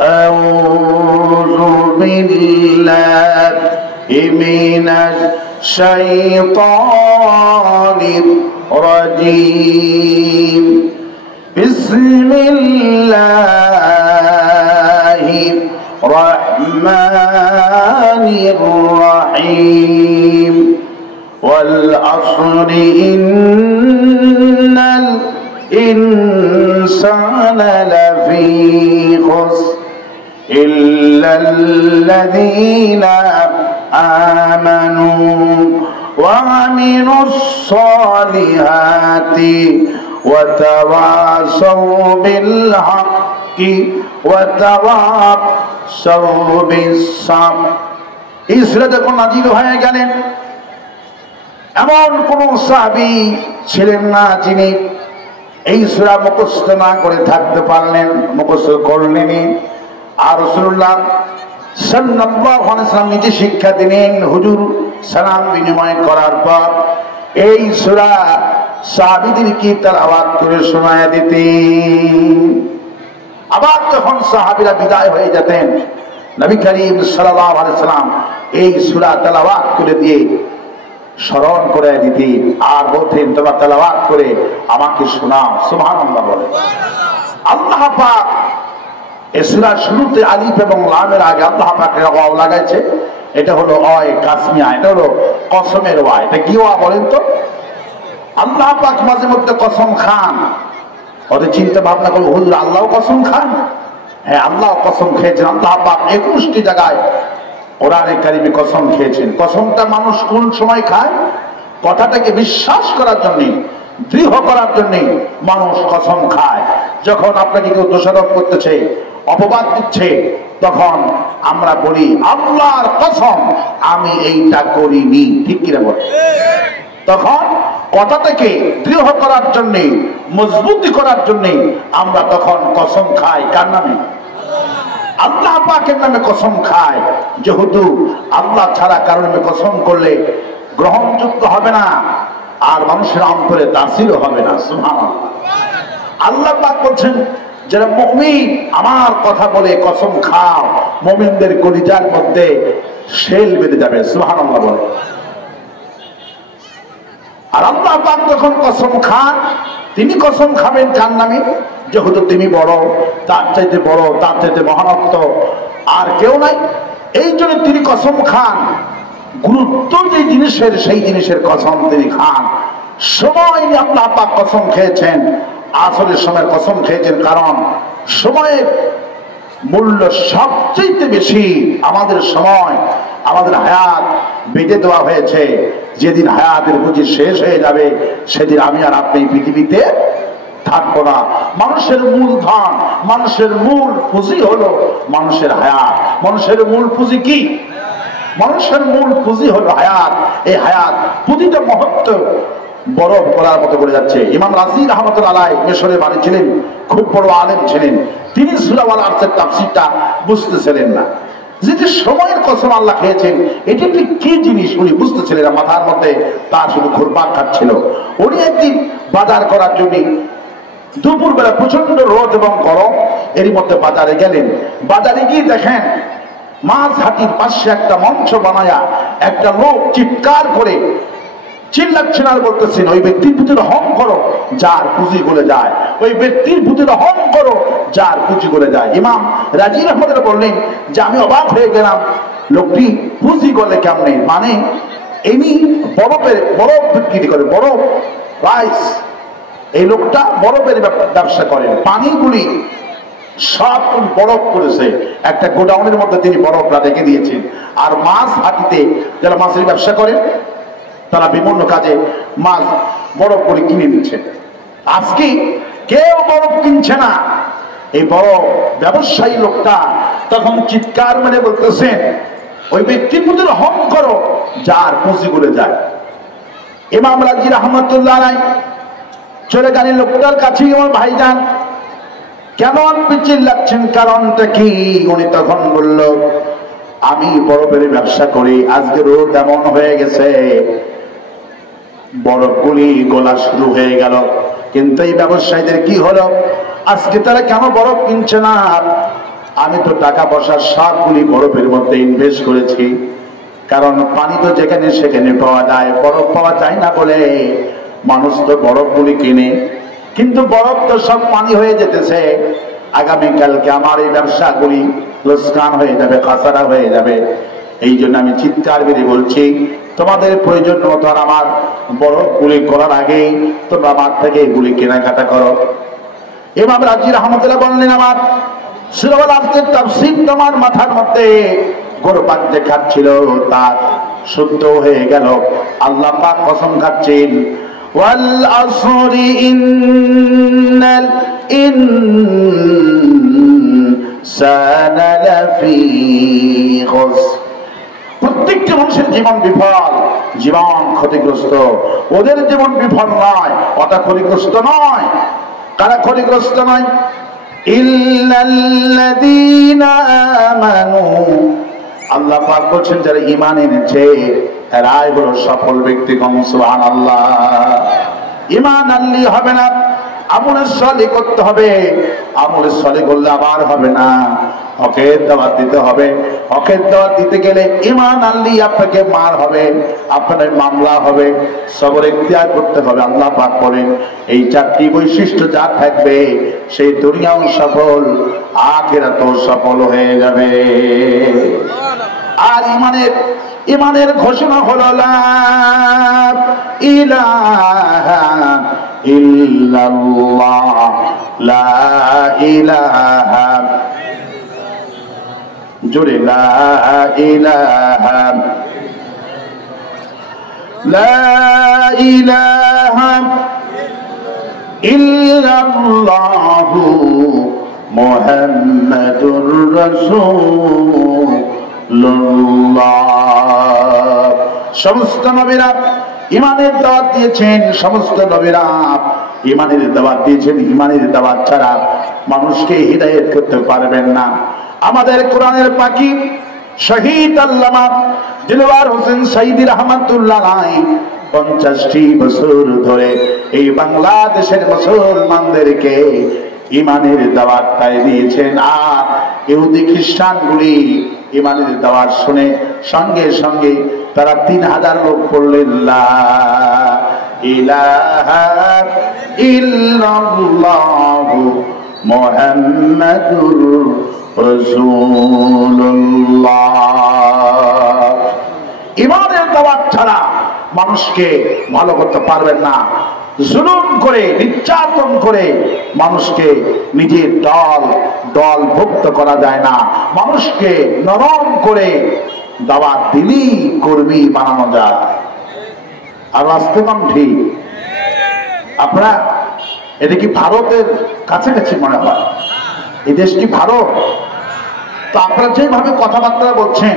أعوذ بالله من الشيطان الرجيم بسم الله الرحمن الرحيم والعصر إن الإنسان لفي خسر إلا الذين آمنوا وعملوا الصالحات وتواصوا بالحق وتواصوا بالصبر। এই সূরা যখন নাযিল হয়ে গেলেন, এমন কোন সাহাবী ছিলেন না যিনি এই সূরা মুখস্থ না করে থাকতে পারলেন, মুখস্থ করলেনই। আর রাসূলুল্লাহ সাল্লাল্লাহু আলাইহি ওয়াসাল্লাম নিজে শিক্ষা দিলেন। হুজুর সালাম বিনিময় করার পর এই সূরা সাহাবীদেরকে তেলাওয়াত করে শোনায় দিতেন। আবার যখন সাহাবীরা বিদায় হয়ে যেতেন, নবী করিম সাল্লাল্লাহু আলাইহি ওয়াসাল্লাম এই সূরা তেলাওয়াত করে দিয়ে স্মরণ করে দিতেন আর বলতেন, তোমরা তেলাওয়াত করে আমাকে শোনাও। সুবহানাল্লাহ বলে। আল্লাহ পাক এই সূরার শুরুতে আলিফ এবং লামের আগে আল্লাহ পাক ওয়াও লাগাইছে। এটা হলো অয় কাসমিয়া, এটা হলো কসমের ওয়া। এটা কি ওয়া বলেন তো? আল্লাহ পাক মাঝে মধ্যে কসম খান। ওদের চিন্তা ভাবনা করো, হুজুর আল্লাহও কসম খান? হ্যাঁ, আল্লাহ কসম খেয়েছেন। আল্লাহ পাক 21টি জায়গায় কোরআনে কারিমে কসম খেয়েছেন। কসমটা মানুষ কোন সময় খায়? কথাটাকে বিশ্বাস করার জন্য, দৃঢ় করার জন্য মানুষ কসম খায়। যখন আপনাকে কেউ দোষারোপ করতেছে, অপবাদ দিচ্ছে, তখন আমরা বলি আল্লাহর কসম আমি এইটা করিনি। ঠিক কিনা বল? তখন কথাটাকে দৃঢ় করার জন্য, মজবুতি করার জন্য আমরা তখন কসম খাই। কার নামে? আল্লাহ পাকের নামে কসম খায়। যেহেতু আল্লাহ ছাড়া কারোর নামে কসম করলে গ্রহণযোগ্য হবে না, আর মানুষের অন্তরে তাসিরও হবে না। সুবহানাল্লাহ। আল্লাহ পাক বলছেন, যারা মুমিন আমার কথা বলে কসম খাও, মুমিনদের কলিজার মধ্যে শেল বেঁধে যাবে। সুবহানাল্লাহ বলে। আর আল্লাহ পাক যখন কসম খান, তিনি কসম খাবেন যার নামে, যেহেতু তিনি বড়, তার চাইতে বড়, তার চাইতে মহানত্ব আর কেউ নাই, এই জন্য তিনি কসম খান। গুরুত্ব যে জিনিসের, সেই জিনিসের কসম তিনি খান। সময় নিয়ে আল্লাহ পাক কসম খেয়েছেন। আসরের সময় কসম খেয়েছেন, কারণ সময়ের মূল্য সবচেয়ে বেশি। আমাদের সময়, আমাদের হায়াত বেঁধে দেওয়া হয়েছে। যেদিন হায়াতের পুঁজি শেষ হয়ে যাবে, সেদিন আমি আর আপনি পৃথিবীতে থাকবো না। মানুষের মূল ধন, মানুষের মূল পুঁজি হলো মানুষের হায়াত। মানুষের মূল পুঁজি কি? মানুষের মূল পুঁজি হলো হায়াত। এই হায়াত প্রতিটা মুহূর্ত বরফ করার মতো করে যাচ্ছে। ইমাম রাজি রাহমাতুল্লাহ আলাইহি মিশরে বাড়ি ছিলেন, খুব বড় আলেম ছিলেন। তিনি সূরা ওয়াল আসরের তাফসীরটা বুঝতেছিলেন না। যেটা সময়ের কসম আল্লাহ খেয়েছেন, এটি ঠিক কি জিনিস উনি বুঝতেছিলেন না। মাথার মধ্যে তার শুধু ঘুরপাক খাচ্ছিল। উনি একদিন বাজার করার জন্য দুপুরবেলা প্রচন্ড রোদ এবং গরম, এরই মধ্যে বাজারে গেলেন। বাজারে গিয়ে দেখেন মাছ হাটির পাশে একটা মঞ্চ বানায়া একটা লোক চিৎকার করে চিল্লাচ্ছেন আর বলতেছেন, ওই ব্যক্তির প্রতি রহম করো যার পুঁজি গলে যায়, ওই ব্যক্তির প্রতি রহম করো যার পুঁজি গলে যায়। ইমাম রাজি রহমাতুল্লাহ বললেন যে আমি অবাক হয়ে গেলাম, লোকটি পুঁজি গলে কেমনে? মানে ইনি বরফ বিক্রি করে, বরফ রাইস। এই লোকটা বরফের ব্যবসা করেন। পানিগুলি সব বরফ করেছে, একটা গোডাউনের মধ্যে তিনি বরফটা রেখে দিয়েছেন। আর মাছ হাটিতে যারা মাছের ব্যবসা করেন, তারা বিভিন্ন কাজে মাছ বরফ করে কিনে নিচ্ছে। আজকে কেউ বরফ কিনছে না। এই বড় ব্যবসায়ী লোকটা তখন চিৎকার মেরে বলতেছেন, ওই ব্যক্তির প্রতি রহম করো যার পুঁজি গলে যায়। ইমাম রাজি রাহমাতুল্লাহ আলাইহি চলে গেলেন লোকটার কাছে। আমার ভাইজান, কেন আপনি চিল্লাচ্ছেন, কারণটা কি? উনি তখন বলল, আমি বরফের ব্যবসা করি, আজকে রোদ এমন হয়ে গেছে বরফগুলি গলা শুরু হয়ে গেল। কিন্তু এই ব্যবসায়ীদের কি হলো, আজকে তারা কেন বরফ কিনছে না? আমি তো টাকা পয়সা সবগুলি বরফের মধ্যে ইনভেস্ট করেছি, কারণ পানি তো যেখানে সেখানে পাওয়া যায়, বরফ পাওয়া যায় না বলে মানুষ তো বরফগুলি কিনে, কিন্তু বরফ তো সব পানি হয়ে যেতেছে। আগামীকালকে আমার এই ব্যবসাগুলি লোকসান হয়ে যাবে, খাসারা হয়ে যাবে। এই জন্য আমি চিৎকার মেরে বলছি, তোমাদের প্রয়োজন মতো আমার বরফগুলি করার আগেই তোমরা আমার থেকে এগুলি কেনাকাটা করো। ইমাম রাজি রহমতুল্লাহ বললেন, আমার সূরা আল-আসরের তাফসীর তোমার মাথার মধ্যে গোরপাক যে খাচ্ছিল তার শুদ্ধ হয়ে গেল। আল্লাহ পাক কসম খাচ্ছেন, ওয়াল আসরি ইন্নাল ইনসানা লাফি খুসর। প্রত্যেকটি মানুষের জীবন বিফল, জীবন ক্ষতিগ্রস্ত। ওদের জীবন বিফল নয়, ওটা ক্ষতিগ্রস্ত নয়। কারা ক্ষতিগ্রস্ত নয়? ইল্লাল্লাযীনা আমানু, আল্লাহ পাক বলছেন যারা ঈমান এনেছে এরাই হলো সফল ব্যক্তি। সুবহানাল্লাহ। ঈমান আনলি হবে না, আমলে সালেহ করতে হবে। আমলে সালেহ করলে আবার হবে না, হকের দাওয়াত দিতে হবে। হকের দাওয়াত দিতে গেলে ঈমান আনলি আপনাকে মার হবে, আপনার মামলা হবে, সবর ইখতিয়ার করতে হবে। আল্লাহ পাক বলেন এই চারটি বৈশিষ্ট্য যার থাকবে সেই দুনিয়াও সফল, আখিরাতেও সফল হয়ে যাবে। আর ঈমানের ঘোষণা হলো লা ইলাহা ইল্লাল্লাহ, লা ইলাহা, জোরে লা ইলাহা, লা ইলাহা ইল্লাল্লাহু মুহাম্মাদুর রাসূলুল্লাহ। সমস্ত নবীরা ঈমানের দাওয়াত দিয়েছেন, সমস্ত নবীরা ঈমানের দাওয়াত দিয়েছেন। ঈমানের দাওয়াত ছাড়া মানুষকে হিদায়াত করতে পারবেন না। আমাদের কোরআনের পাখি শহীদ আল্লামা দিলওয়ার হোসেন সাইদি রহমাতুল্লাহ আলাইহি 50টি বছর ধরে এই বাংলাদেশের মুসলমানদেরকে ঈমানের দাওয়াত দিয়েছেন। আর ইহুদি খ্রিস্টানগুলি ঈমানের দাওয়াত শুনে সঙ্গে সঙ্গে তারা 3000 লোক পড়লেন লা ইলাহা ইল্লাল্লাহু মুহাম্মাদুর রাসূলুল্লাহ। ঈমানের দাওয়াত ছাড়া মানুষকে ভালো করতে পারবেন না। জুলুম করে, নির্যাতন করে মানুষকে নিজের দলভুক্ত করা যায় না। মানুষকে নরম করে দাওয়াত দিলি কর্মী বানানো যায়। আর বাস্তবম ঠিক। আপনারা এটা কি ভারতের কাছাকাছি মনে হয়? এই দেশ কি ভারত? তো আপনারা যেভাবে কথাবার্তা বলছেন,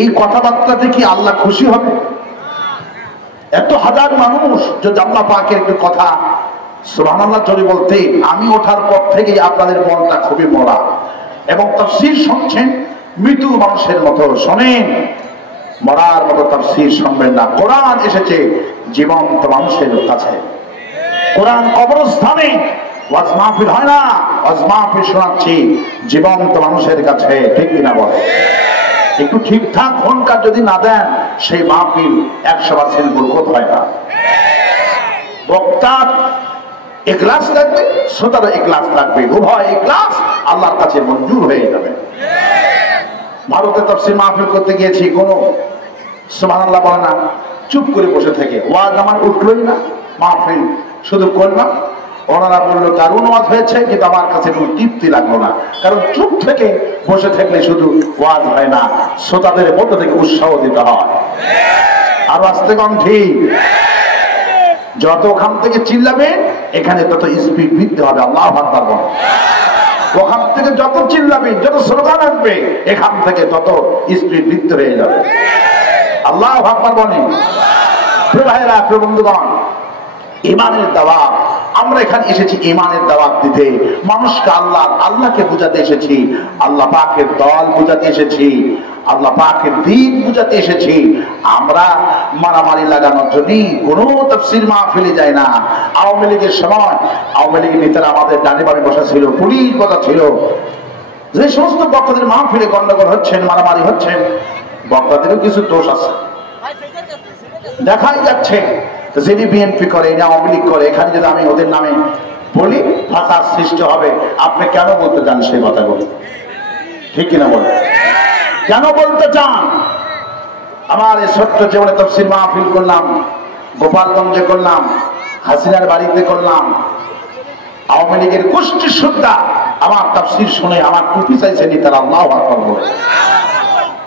এই কথাবার্তাতে কি আল্লাহ খুশি হবে? এত হাজার মানুষ যদি আল্লাহ পাকের একটু কথা সুবহানাল্লাহ জোরে বলতে, আমি ওঠার পর থেকেই আপনাদের মনটা খুবই মরা, এবং তাফসীর শুনছেন মৃত্যু মানুষের মতো শোনেন, মরার মতো তাফসীর শুনবেন না। কোরআন এসেছে জীবন্ত মানুষের কাছে। কোরআন কবরস্থানে ওয়াজ মাহফিল হয় না, ওয়াজ মাহফিল শোনাচ্ছি জীবন্ত মানুষের কাছে। ঠিক কিনা বলে? একটু ঠিকঠাক ঘন্টা যদি না দেন সেই মাহফিল 100% বরকত হয় না। বক্তার ইখলাস লাগবে, শ্রোতার ইখলাস লাগবে, উভয় ইখলাস আল্লাহর কাছে মঞ্জুর হয়ে যাবে। ভারতে তাফসীর মাহফিল করতে গিয়েছি, কোনো সুবহানাল্লাহ বলে না, চুপ করে বসে থেকে ওয়াজ আমার উঠলই না, মাহফিল শুধু করলাম। ওনারা বললো দারুণ ওয়াজ হয়েছে, কিন্তু আমার কাছে কোনো তৃপ্তি লাগলো না। কারণ চুপ থেকে বসে থাকলে শুধু ওয়াজ হয় না, শ্রোতাদের মধ্য থেকে উৎসাহ দিতে হয়। আর আসতে কম ঠিক, যত ওখান থেকে চিল্লাবে এখানে তত স্পিড বৃদ্ধি হবে। আল্লাহু আকবার বল। ওখান থেকে যত চিল্লাবে, যত স্লোগান আসবে, এখান থেকে তত স্পিড বৃদ্ধি হয়ে যাবে। আল্লাহু আকবার বলেন। প্রিয় ভাইরা, প্রিয় বন্ধুগণ, ঈমানের দাওয়াত, আমরা এখানে এসেছি ঈমানের দাওয়াত দিতে, মানুষকে আল্লাহকে বুঝাতে এসেছি, আল্লাহ পাকের দল বুঝাতে এসেছি, আল্লাহ পাকের দ্বীন বুঝাতে এসেছি। আমরা মারামারি লাগানোর জন্য কোনো তাফসীর মাহফিলে যায় না। আওয়ামী লীগের সময় আওয়ামী লীগের নেতারা আমাদের ডানে বামে বসা ছিল, পুলিশ বসা ছিল, যে সমস্ত বক্তাদের মাহফিলে গন্ডগোল হচ্ছেন, মারামারি হচ্ছেন, বক্তাদেরও কিছু দোষ আছে। দেখাই যাচ্ছে যিনি বিএনপি করে, আওয়ামী লীগ করে, এখানে যদি আমি ওদের নামে বলি ভাষার সৃষ্টি হবে। আপনি কেন বলতে চান সেই কথাগুলো? ঠিক কিনা বলেন? কেন বলতে চান? আমার এই ছোট্ট জীবনে তাফসীর মাহফিল করলাম, গোপালগঞ্জে করলাম, হাসিনার বাড়িতে করলাম, আওয়ামী লীগের গোষ্ঠী সুদ্ধা আমার তাফসীর শুনে আমার টুপি চাইছেনি, তারা আল্লাহু আকবার বলে।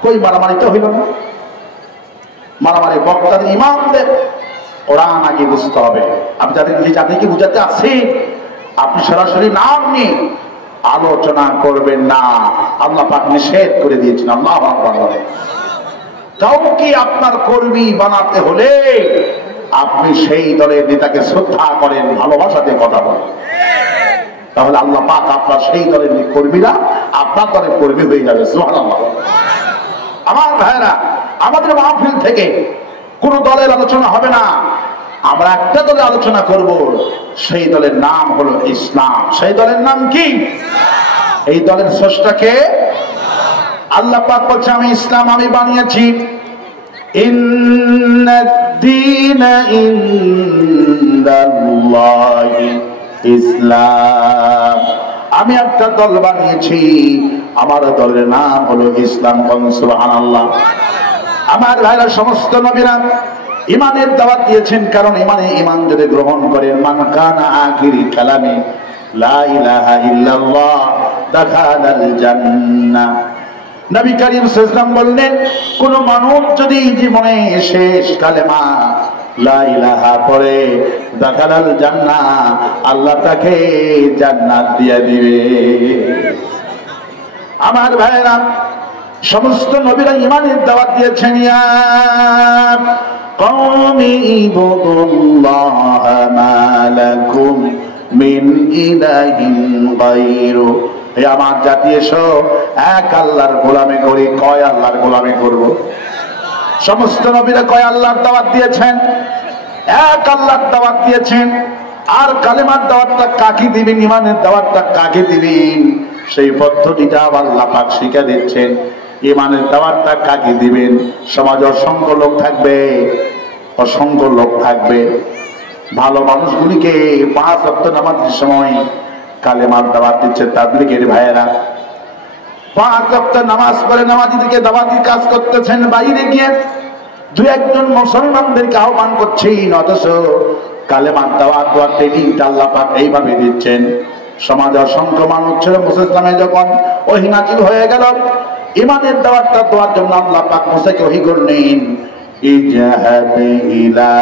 কই মারামারি তো হইল না। মারামারি বক্তাদের, ইমামদের কোরআন আগে বুঝতে হবে। আপনি যাদেরকে বুঝাতে আসি, আপনি সরাসরি নাম নিয়ে আলোচনা করবেন না, আল্লাহ পাক নিষেধ করে দিয়েছেন। আল্লাহু আকবার বলে। কাউকে আপনার কর্মী বানাতে হলে আপনি সেই দলের নেতাকে শ্রদ্ধা করেন, ভালোবাসাতে কথা বলেন, তাহলে আল্লাহ পাক আপনার সেই দলের কর্মীরা আপনার দলের কর্মী হয়ে যাবে। সুবহানাল্লাহ। আমার ভাইরা, আমাদের মাহফিল থেকে কোন দলের আলোচনা হবে না, আমরা একটা দলের আলোচনা করব, সেই দলের নাম হলো ইসলাম। সেই দলের নাম কি? এই দলের স্রষ্টাকে আল্লাহ পাক বলছে, আমি ইসলাম আমি বানিয়েছি। ইন্নাদ-দীনা ইনদাল্লাহি ইসলাম। আমি একটা দল বানিয়েছি, আমার দলের নাম হলো ইসলাম। সুবহানাল্লাহ। আমার ভাইরা, সমস্ত নবীরা ইমানের দাওয়াত দিয়েছেন, কারণ ইমান যদি গ্রহণ করেন, মান কানা আখিরি কালামি লা ইলাহা ইল্লাল্লাহ দাখালাল জান্নাহ। নবী করিম সাল্লাল্লাহু আলাইহি ওয়াসাল্লাম বললেন, কোন মানুষ যদি জীবনে শেষ কালেমা লা ইলাহা পড়ে, দাখালাল জান্নাহ, আল্লাহ তাকে জান্নাত দিয়ে দিবে। আমার ভাইরা, সমস্ত নবীরা ইমানের দাওয়াত দিয়েছেন। ইয়া কওমি ইবুদুল্লাহ মা লাকুম মিন ইলাহিন গায়রু। হে আমার জাতি, এসো এক আল্লাহর গোলামি করি। কয় আল্লাহর গোলামি করব? সমস্ত নবীরা কয় আল্লাহর দাওয়াত দিয়েছেন, এক আল্লাহর দাওয়াত দিয়েছেন। আর কালেমার দাওয়াতটা কাকে দিবেন, ইমানের দাওয়াতটা কাকে দিবেন, সেই পদ্ধতিটা আল্লাহ পাক শিখিয়ে দিচ্ছেন। ইমানের দাওয়াতটা কাকে দিবেন? সমাজে অসংখ্য লোক থাকবে, অসংখ্য লোক থাকবে, ভালো মানুষগুলিকে 5 ওয়াক্ত নামাজের সময় কালেমার দাওয়াত দিচ্ছে তাবলীগের ভাইয়েরা। 5 ওয়াক্ত নামাজ পড়ে নামাজীদেরকে দাওয়াতি কাজ করতেছেন, বাইরে গিয়ে 2-1 মুসলমানদেরকে আহ্বান করছেন, অথচ কালেমার দাওয়াত ট্রেনিংটা আল্লাহ পাক এইভাবে দিচ্ছেন। সমাজে অসংখ্য মানুষ ছিল। মুসা ইসলামে যখন ওহী নাযিল হয়ে গেল, ইমানের দাওয়াতটা দেওয়ার জন্য আল্লাহ পাক মুসাকে ওহী করলেন, ইজহাব ইলা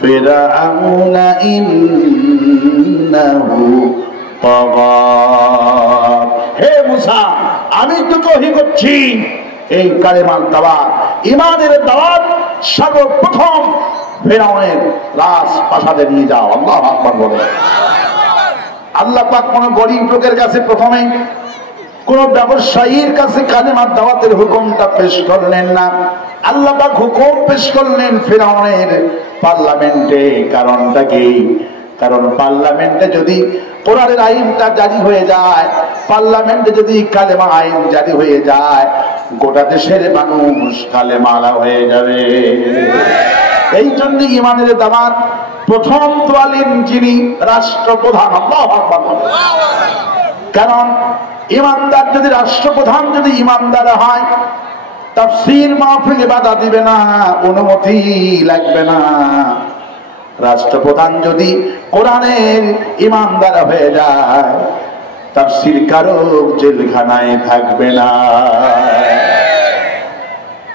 ফিরআউনা ইন্নাহু তাগা। হে মুসা, আমি তোকে ওহী করছি, এই কালেমার দাওয়াত, ইমানের দাওয়াত সর্বপ্রথম ফিরআউনের রাজপ্রাসাদে নিয়ে যাও। আল্লাহু আকবার বলে। আল্লাহ পাক কোন গরিব লোকের কাছে প্রথমে, কোন ব্যবসায়ীর কাছে কালেমার দাওয়াতের হুকুমটা পেশ করলেন না। আল্লাহ পাক হুকুম পেশ করলেন ফিরআউনের পার্লামেন্টে। কারণটা কি? কারণ পার্লামেন্টে যদি কোরআনের আইনটা জারি হয়ে যায়, পার্লামেন্টে যদি কালেমা আইন জারি হয়ে যায়, গোটা দেশের মানুষ কালেমাওয়ালা হয়ে যাবে। এই জন্য ইমানের দাওয়াত প্রথম দোয়ালেন যিনি রাষ্ট্রপ্রধান। আল্লাহু আকবার। কারণ ইমানদার যদি রাষ্ট্রপ্রধান যদি ইমানদার হয়, তাফসীর মাহফিলে বাধা দিবে না, অনুমতি লাগবে না। রাষ্ট্রপ্রধান যদি কোরআনের ইমানদার হয়ে যায়, তাফসীর কারক জেলখানায় থাকবে না।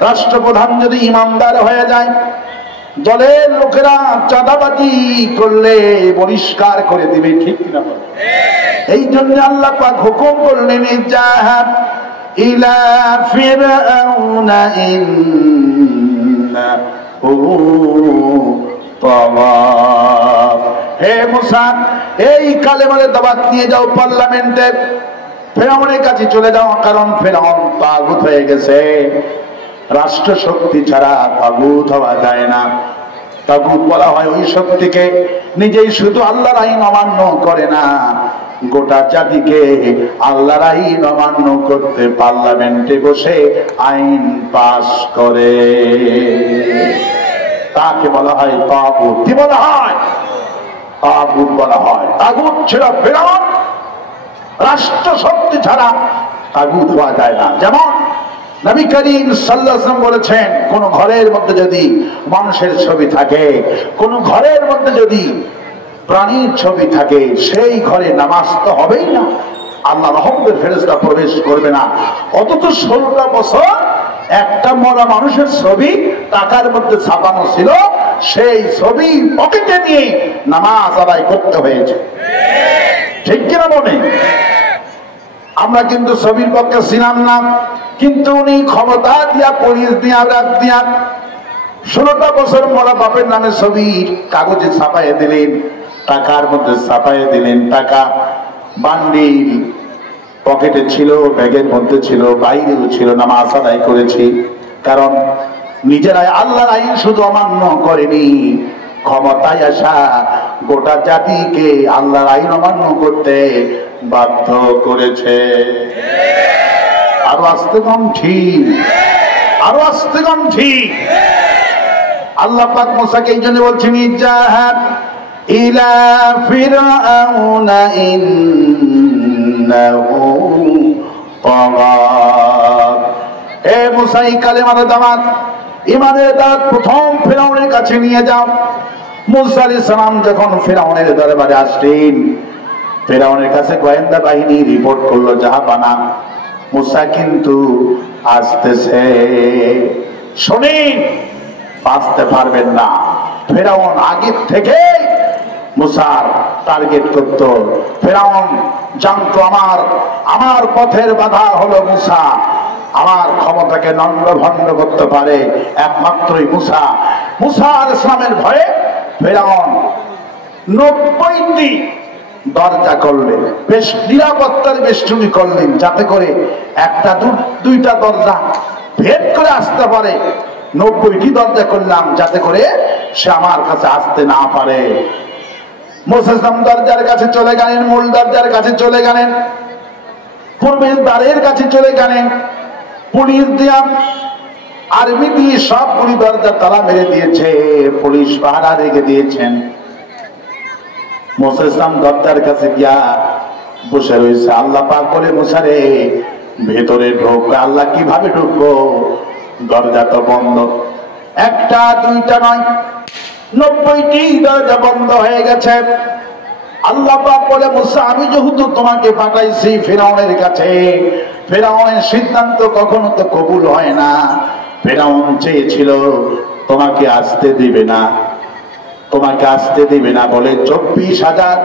রাষ্ট্রপ্রধান যদি ইমানদার হয়ে যায়, দলের লোকেরা চাঁদাবাজি করলে বহিষ্কার করে দিবে। ঠিক কিনা? এই জন্য আল্লাহ পাক হুকুম করলেন, ইজহাব ইলা ফিরআউনা ইন্নাহু তাগা। হে মুসা, এই কালেমার দাওয়াত নিয়ে যাও পার্লামেন্টে, ফিরআউনের কাছে চলে যাও। কারণ ফিরআউন তাগুত হয়ে গেছে। রাষ্ট্র শক্তি ছাড়া তাগুত হওয়া যায় না। তাগুত বলা হয় ওই শক্তিকে নিজেই শুধু আল্লাহর আইন অমান্য করে না, গোটা জাতিকে আল্লাহর আইন অমান্য করতে পার্লামেন্টে বসে আইন পাস করে। তাকে বলা হয় তাগুত। কি বলা হয়? তাগুত বলা হয়। তাগুত ছিল ফিরআউন। রাষ্ট্র শক্তি ছাড়া তাগুত হওয়া যায় না। যেমন নবী করিম সাল্লাল্লাহু আলাইহি ওয়াসাল্লাম বলেছেন, কোন ঘরের মধ্যে যদি মানুষের ছবি থাকে, কোন ঘরের মধ্যে যদি প্রাণীর ছবি থাকে, সেই ঘরে নামাজ তো হবেই না, আল্লাহ রহমতের ফেরেশতা প্রবেশ করবে না। অথচ 16টা বছর একটা মরা মানুষের ছবি টাকার মধ্যে ছাপানো ছিল, সেই ছবি পকেটে নিয়ে নামাজ আদায় করতে হয়েছে। ঠিক কিনা বলে? আমরা কিন্তু ছবির পক্ষে ছিলাম না, কিন্তু উনি ক্ষমতা দিয়া, পুলিশ দিয়া, রাত দিয়া 16টা বছর মরা বাপের নামে ছবি কাগজে ছাপাইয়ে দিলেন, টাকার মধ্যে ছাপাইয়ে দিলেন। টাকা বান্ডিল পকেটে ছিল, ব্যাগের মধ্যে ছিল, বাইরেও ছিল। নামাজ আদায় করেছি, কারণ নিজেরাই আল্লাহর আইন শুধু অমান্য করেনি, ক্ষমতায় আসা গোটা জাতিকে আল্লাহর আইন অমান্য করতে বাধ্য করেছে। আরো আস্তে কম ঠিক, আরো আস্তে কম ঠিক। আল্লাহ পাক মুসাকে এই জন্য বলছেন, ইজাহাব ইলা ফিরআউনা ইন্নাহু তাগা। হে মুসা, এই কালেমার দাওয়াত, ঈমানের দাওয়াত প্রথম ফিরআউনের কাছে নিয়ে যাও। মুসা আলাইহিস সালাম যখন ফিরআউনের দরবারে আসলেন, ফিরআউনের কাছে গোয়েন্দা বাহিনী রিপোর্ট করলো, জাহাপানা মুসা কিন্তু আসতেছে, শুনেন, বাঁচতে পারবেন না। ফিরআউন আগে থেকে মুসার টার্গেট করত। ফিরআউন জানতো আমার পথের বাধা হলো মুসা, আমার ক্ষমতাকে নন্দ ভণ্ড করতে পারে একমাত্রই মুসা। মুসা আলাইহিস সালামের ভয়ে ফিরআউন 90টি দরজা করলেন, বেশ নিরাপত্তার বেষ্টনী করলেন, যাতে করে একটা দুইটা দরজা ভেদ করে আসতে পারে। 90টি দরজা করলাম যাতে করে সে আমার কাছে আসতে না পারে। মুসা দরজার কাছে চলে গেলেন, মূল দরজার কাছে চলে গেলেন, পূর্বের দ্বারের কাছে চলে গেলেন। পুলিশ দিয়া, আর্মি দিয়ে সবগুলি দরজা তালা মেরে দিয়েছে, পুলিশ পাহারা রেখে দিয়েছেন। মুসা দরজার কাছে গিয়া বসে রয়েছে। আল্লাহ পাক বলে, মুসা রে, ভেতরে ঢোক। আল্লাহ কিভাবে ঢুকবো? দরজা তো বন্ধ। একটা দুইটা নয়, 90টি দরজা বন্ধ হয়ে গেছে। আল্লাহ পাক বলে, মুসা, আমি যেহেতু তোমাকে পাঠাইছি ফিরআউনের কাছে, ফিরআউনের সিদ্ধান্ত কখনো তো কবুল হয় না। ফিরআউন চেয়েছিল তোমাকে আসতে দিবে না, তোমাকে আসতে দিবে না বলে 24,000,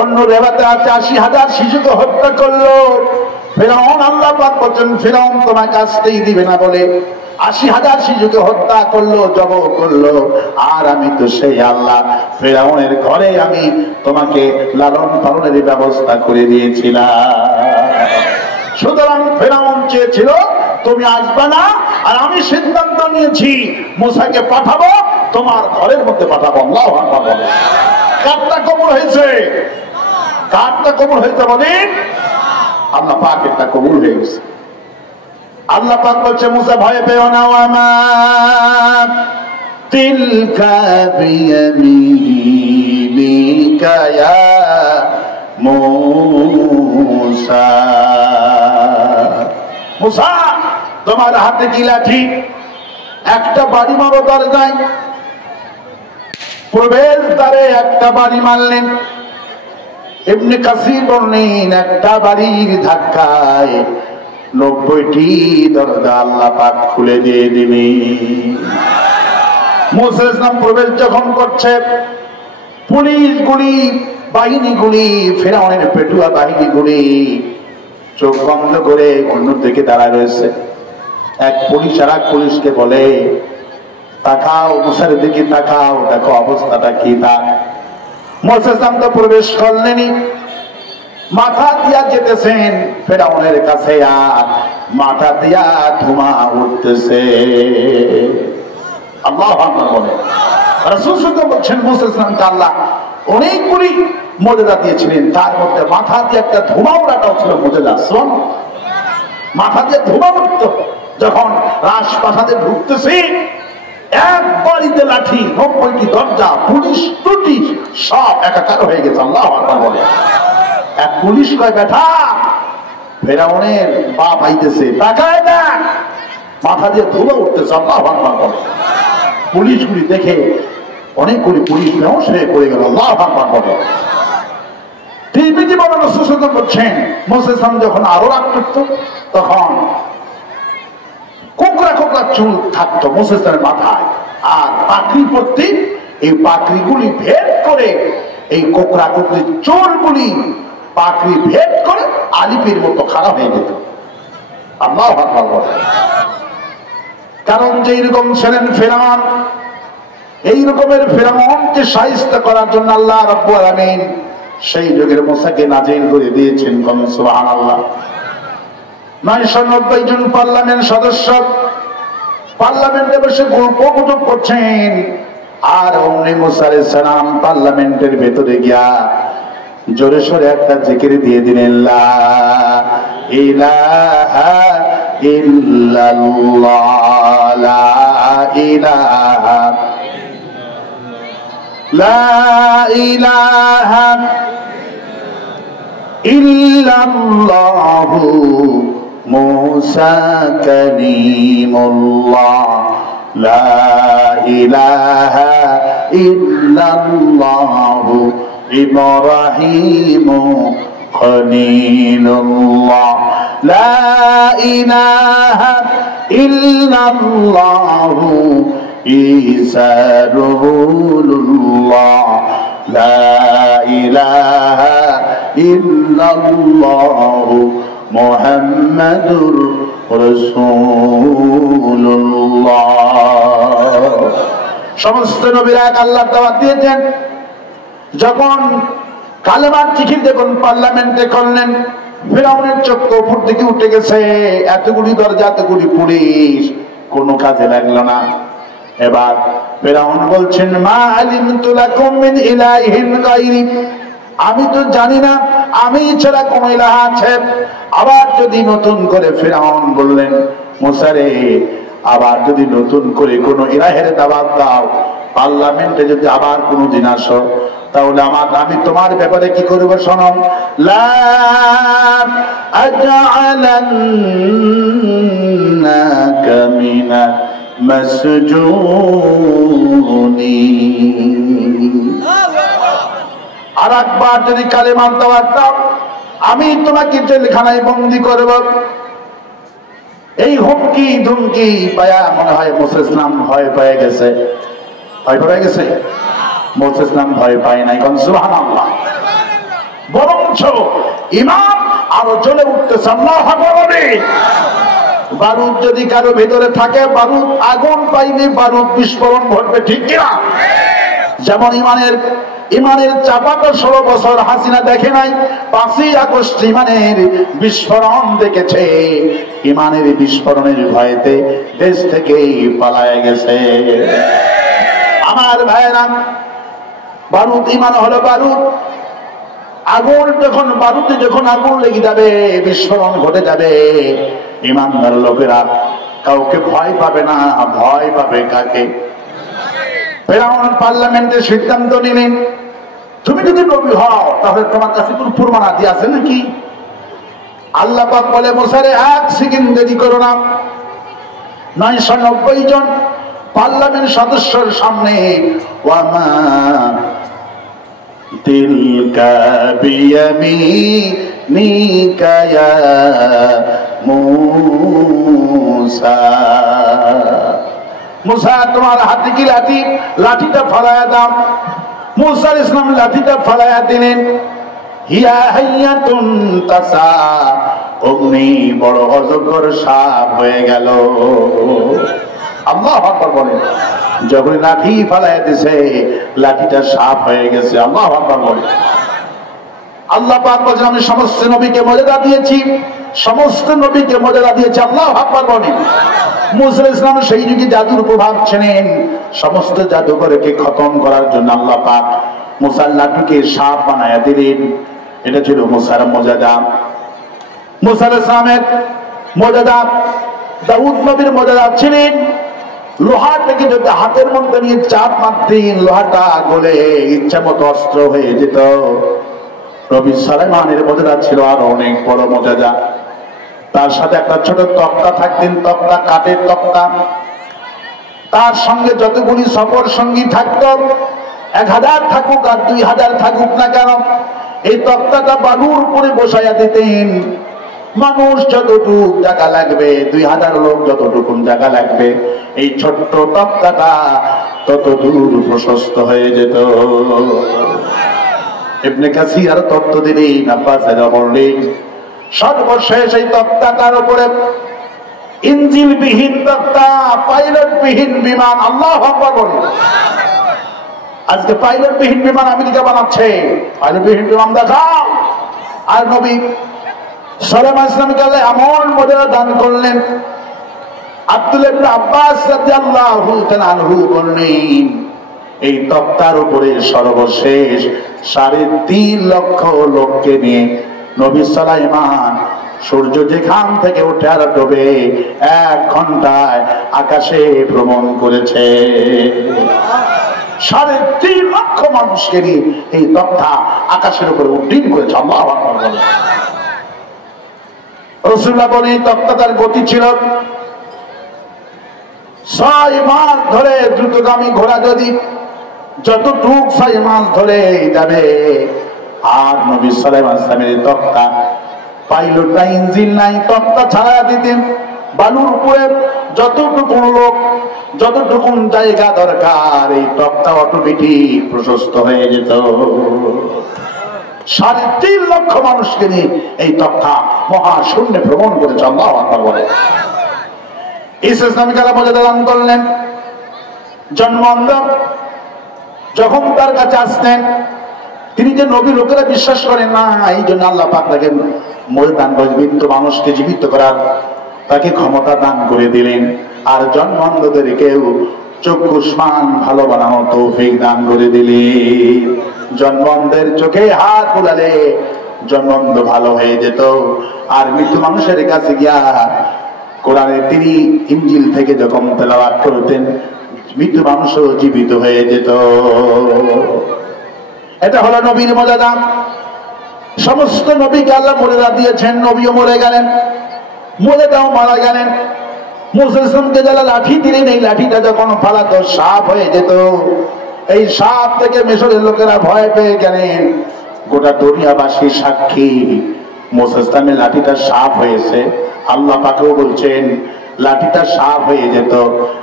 অন্য রেবাতে আছে 80,000 শিশুকে হত্যা করলো ফিরআউন। আল্লাহ পাক বলেন, ফিরআউন তোমাকে আসতেই দিবে না বলে 80,000 শিশুকে হত্যা করলো, জবাই করলো। আর আমি তো সেই আল্লাহ, ফিরআউনের ঘরে আমি তোমাকে লালন পালনের ব্যবস্থা করে দিয়েছিলাম। সুতরাং ফিরআউন চেয়েছিল তুমি আসবে না, আর আমি সিদ্ধান্ত নিয়েছি মুসাকে পাঠাবো, তোমার ঘরের মধ্যে পাঠাবো। আল্লাহু আকবার বলে। কারটা কবুল হয়েছে? কারটা কবুল হয়েছে বলেন? আল্লাহ পাক এটা কবুল হয়ে গেছে। আল্লাহ পাক বলছে, মুসা ভয় পেও না, ওয়ামা তিলকা বিয়ামিনিকা ইয়া মুসা। মুসা, তোমার হাতে কি লাঠি? একটা বাড়ি মারো দরজায়। প্রবেশ দ্বারে একটা বাড়ি মারলেন। ইবনে কাসির বলেন, একটা বাড়ির ধাক্কায় 90টি দরজা আল্লাহ পাক খুলে দিয়ে দিবে। মুসা আলাইহিস সালাম প্রবেশ যখন করছে, পুলিশগুলি, বাহিনীগুলি, ফিরআউনের পেটুয়া বাহিনীগুলি চোখ বন্ধ করে অন্যদিকে দাঁড়ায় রয়েছে। এক পুলিশ আর এক পুলিশকে বলে, তাকাও, মুসার দিকে তাকাও, দেখো অবস্থাটা কি। তা মুসা আলাইহিস সালাম তো প্রবেশ করলেনই, মাথা দিয়া যেতেছেন ফিরআউনের কাছে, আর মাথা দিয়া ধোঁয়া উঠতেছে। আল্লাহু আকবার বলে। রাসূল সাল্লাল্লাহু আলাইহি ওয়াসাল্লাম বলছেন, মুসা আলাইহিস সালামকে আল্লাহ অনেকগুলি মর্যাদা দিয়েছিলেন, তার মধ্যে মাথা দিয়ে একটা ধোঁয়া ওড়াটাও ছিল মর্যাদা। শোন, মাথা দিয়ে ধোঁয়া উঠত। যখন রাজপ্রাসাদে ঢুকতেছে, এক বাড়িতে লাঠি, 90টি দরজা, পুলিশ টুটি সব একাকার হয়ে গেছে। আল্লাহু আকবার বলে। এক পুলিশ কয়, বেটা ফেরাউনের বাপ আইতেছে, তাকায় না, মাথা দিয়ে ধোঁয়া উঠতেছে। আল্লাহু আকবার বলে। পুলিশগুলি দেখে অনেকগুলি পুলিশ বেহুশ হয়ে পড়ে গেল। আল্লাহু আকবার বলে। টিভিতে বলানো সুসংবাদ করছেন, মুসা ইসলাম যখন আরো রাগ করত, তখন কোকড়া কোকড়া চুল থাকতো মুসা ইসলামের মাথায়, আর পাকড়ি পড়তে এই পাকড়িগুলি ভেদ করে, এই কোকড়া কোকড়ি চুলগুলি পাকড়ি ভেদ করে আলিপের মতো খারাপ হয়ে যেত। আল্লাহু আকবার বলে। কারণ যে রকম ছিলেন ফেরাউন, এই রকমের ফেরাউনকে শায়েস্তা করার জন্য আল্লাহ রাব্বুল আলামিন সেই যুগের মুসাকে নাজিল করে দিয়েছেন। সুবহানাল্লাহ। 990 জন পার্লামেন্ট সদস্য পার্লামেন্টে বসে গল্প করছেন, আর অমনি মুসা আলাইহিস সালাম পার্লামেন্টের ভেতরে গিয়া জোরে সোরে একটা জিকির দিয়ে দিলেন, লা ইলাহা ইল্লাল্লাহ, লা ইলাহা, লা ইলাহা ইল্লাল্লাহু মুসা কালিমুল্লাহ, লা ইলাহা ইল্লাল্লাহু ইব্রাহিম খলিলুল্লাহ, লা ইলাহা ইল্লাল্লাহু ঈসা রূহুল্লাহ, লা ইলাহা ইল্লাল্লাহু মুহাম্মাদুর রাসূলুল্লাহ। সমস্ত নবীরা এক আল্লাহর দাওয়াত দিয়েছেন। যখন কালেমার চিঠি যখন পার্লামেন্টে করলেন, ফেরাউনের চক্ষু উপর দিকে উঠে গেছে। এতগুলি দরজা, এতগুলি পুলিশ, কোনো কাজে লাগলো না। এবার ফেরাউন বলছেন, মা আলিমতু লাকুম মিন ইলাহিন গায়রি, আমি তো জানি না আমি ছাড়া কোন ইলাহ আছে। আবার যদি নতুন করে ফেরাউন বললেন, মুসা রে, আবার যদি নতুন করে কোন ইলাহের দাওয়াত দাও, পার্লামেন্টে যদি আবার কোনদিন আসো, তাহলে আমি তোমার ব্যাপারে কি করব শোনো, লা আজআলান্নাকা মিনাল মাসজুনিন। আর একবার যদি কালেমার দাওয়াত দাও, আমি তোমাকে জেলখানায় বন্দী করব। এই হুমকি ধুমকি পায়া মনে হয় মুসা ইসলাম ভয় পেয়ে গেছে। ভয় পেয়ে গেছে? মুসা ইসলাম ভয় পায় নাই। সুবহানাল্লাহ। বরঞ্চ ঈমান আরো জ্বলে উঠতেছে। আল্লাহু আকবার। বারুদ যদি কারো ভেতরে থাকে, বারুদ আগুন পাইলে বারুদ বিস্ফোরণ ঘটবে, ঠিক কিনা? যেমন ইমানের চাপাটা 16 বছর হাসিনা দেখে নাই, 5ই আগস্ট ইমানের বিস্ফোরণ দেখেছে। ইমানের বিস্ফোরণের ভয়েতে দেশ থেকে পালায় গেছে। আমার ভাইয়েরা, বারুদ ইমান হলো বারুদ। আগুন যখন বারুদে যখন আগুন লেগে যাবে, বিস্ফোরণ ঘটে যাবে, ইমানদার লোকেরা কাউকে ভয় পাবে না। ভয় পাবে কাকে? ফেরাউন পার্লামেন্টে সিদ্ধান্ত নিলেন, তুমি যদি নবী হও তাহলে তোমার কাছে কোন প্রমাণ আদি আছে নাকি? আল্লাহ পাক বলে, মুসা রে, 1 সেকেন্ড দেরি করো না। 990 জন পার্লামেন্ট সদস্যের সামনে, ওয়ামা তিলকা বিয়ামিনিকা ইয়া মুসা, মুসা তোমার হাতে কি লাঠি? লাঠিটা ফালায়া দাও। মুসা আলাইহিস সালাম লাঠিটা ফালায়া দিলেন। হিয়া হাইয়াতুন তাসা, অগ্নি বড় অজগর সাপ হয়ে গেল। আল্লাহু আকবার বলেন। যখন লাঠি ফালায়া দিছে, লাঠিটা সাপ হয়ে গেছে। আল্লাহু আকবার বলেন। আল্লাহ পাক বলেন, আমি সমস্ত নবীকে মর্যাদা দিয়েছি, সমস্ত নবীকে মর্যাদা দিয়েছি। আল্লাহু আকবার বলেন। মুসা আলাইহিস সালাম সেই যুগে জাদুর প্রভাব ছিলেন। সমস্ত জাদুঘরকে খতম করার জন্য আল্লাহ পাক মুসার লাঠুকে সাপ বানায়া দিলেন। এটা ছিল মুসার মর্যাদা। মুসা আলাইহিস সালামের মর্যাদা, দাউদ নবীর মর্যাদা ছিলেন লোহাটাকে যদি হাতের মধ্যে নিয়ে চাপ মারতেন লোহাটা গলে ইচ্ছা মতো অস্ত্র হয়ে যেত। নবী সুলাইমানের মর্যাদা ছিল আরো অনেক বড় মর্যাদা। তার সাথে একটা ছোট তক্তা থাকতেন, তক্তা কাঠের তক্তা। তার সঙ্গে যতগুলি সফর সঙ্গী থাকতো, 1000 থাকুক আর 2000 থাকুক না কেন, এই তক্তাটা বালুর উপরে বসাইয়া দিতেন। মানুষ যতটুকু জায়গা লাগবে, 2000 লোক যতটুকু জায়গা লাগবে, এই ছোট্ট তক্তাটা তত দূর প্রশস্ত হয়ে যেত। ইবনে কাসির আর তত্ত্ব দিলেন, আব্বাসেরা বললেন, সর্বশেষ এই তক্তাটার উপরে ইঞ্জিল বিহীন তক্তা, পাইলট বিহীন বিমান। আল্লাহু আকবার বলেন। আজকে পাইলট বিহীন বিমান আমেরিকা বানাচ্ছে, পাইলট বিহীন বিমান দেখাও। আর নবী সুলাইমান ইসলামকে আল্লাহ এমন মর্যাদা দান করলেন। আব্দুল্লাহ ইবনে আব্বাস রাদিয়াল্লাহু তাআলা আনহু বলেন, এই তক্তার উপরে সর্বশেষ 3.5 লক্ষ লোককে নিয়ে নবী সুলাইমান সূর্য যেখান থেকে উঠে আর ডোবে 1 ঘন্টায় আকাশে ভ্রমণ করেছে। 3.5 লক্ষ মানুষকে নিয়ে এই তক্তা আকাশের উপরে উড্ডীন করেছে। আল্লাহু আকবার বলেন। রাসূলুল্লাহ বলেন, তক্তাটার গতি ছিল 6 মাস ধরে দ্রুতগামী ঘোড়া যদি যতটুকু 6 মাস ধরে যাবে। আর নবী সুলাইমান ইসলামের তক্তা পাইলট নাই, ইঞ্জিন নাই, তক্তা ছাড়া দিতেন বালুর উপরে যতটুকু লোক যতটুকু জায়গা দরকার, এই তক্তা অটোমেটিক প্রশস্ত হয়ে যেত। 3.5 লক্ষ মানুষকে নিয়ে এই তক্তা মহাশূন্যে ভ্রমণ করেছে। আল্লাহু আকবার বলে। ঈসা ইসলামকে আল্লাহ মর্যাদা দান করলেন। জন্মান্ধ যখন তার কাছে আসতেন, তিনি যে নবী, লোকেরা বিশ্বাস করেন না, এই জন্য আল্লাহ পাক তাকে মর্যাদা দান করে, মৃত মানুষকে জীবিত করার তাকে ক্ষমতা দান করে দিলেন। আর জন্মান্ধদেরকেও চক্ষুষ্মান ভালো বানানো তৌফিক দান করে দিলেন। জন্মান্ধের চোখে হাত বুলালে জন্মান্ধ ভালো হয়ে যেত। আর মৃত মানুষের কাছে গিয়া কোরআনে তিনি ইনজিল থেকে যখন তেলাওয়াত করতেন, মৃত মানুষও জীবিত হয়ে যেত। এটা হলো নবীর মর্যাদা। সমস্ত নবীকে আল্লাহ মর্যাদা দিয়েছেন। নবীও মরে গেলেন, মর্যাদাও মারা গেলেন। মুসা ইসলামকে যারা লাঠি দিলেন, এই লাঠিটা যখন ফালাতো সাপ হয়ে যেত। এই সাপ থেকে মিশরের লোকেরা ভয় পেয়ে গেলেন। গোটা দুনিয়াবাসী সাক্ষী, মুসা ইসলামের লাঠিটা সাপ হয়েছে। আল্লাহ পাকেও বলছেন লাঠিটা সাপ হয়ে যেত,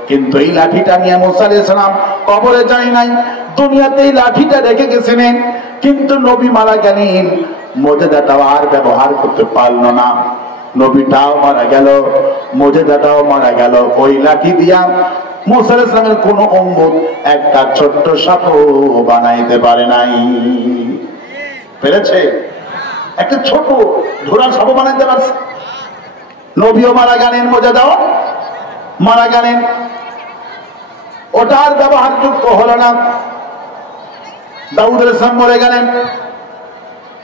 কিন্তু এই লাঠিটা নিয়ে মুসা আলাইহিস সালাম কবরে যায় নাই, দুনিয়াতে এই লাঠিটা রেখে গেছিলেন। কিন্তু নবী মারা গেলেন, মর্যাদাটাও আর ব্যবহার করতে পারল না। নবীটাও মারা গেল, মর্যাদাটাও মারা গেল। ওই লাঠি দিয়া মুসা আলাইহিস সালামের কোন উম্মত একটা ছোট্ট সাপও বানাইতে পারে নাই। পেরেছে? একটা ছোট ধরা সাপও বানাইতে পারছে। নবীও মারা গেলেন, মর্যাদাও মারা গেলেন, ওটার ব্যবহারযোগ্য হলো না। দাউদ আলাইহিস সালাম মরে গেলেন,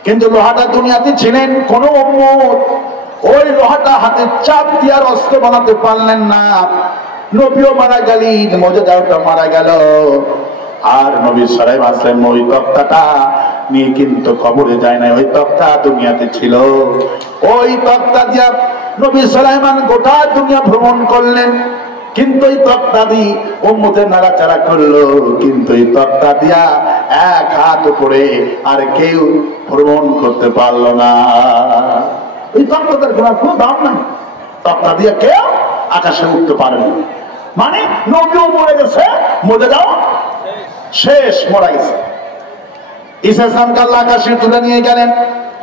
কিন্তু লোহাটা দুনিয়াতে ছিলেন। কোন উম্মত ওই লোহাটা হাতে চাপ দিয়ে আর অস্ত্র বানাতে পারলেন না। নবীও মারা গেলেন, মর্যাদাটা মারা গেল। আর নবী সুলাইমান ইসলাম ওই তক্তাটা নিয়ে কিন্তু কবরে যায় না, ওই তক্তা দুনিয়াতে ছিল। ওই তক্তা দিয়া নবী সুলাইমান গোটা দুনিয়া ভ্রমণ করলেন, কিন্তু এই তক্তা দিয়ে উম্মতের নাড়াচাড়া করলো, কিন্তু এই তক্তা দিয়া 1 হাত উপরে আর কেউ ভ্রমণ করতে পারলো না। এই তক্তাটার কোনো দাম নাই, তক্তা দিয়া কেউ আকাশে উঠতে পারেনি। মানে নবীও মরে গেছে, মর্যাদাও শেষ, মরা গেছে। ঈসা ইসলামকে আল্লাহ আকাশে তুলে নিয়ে গেলেন,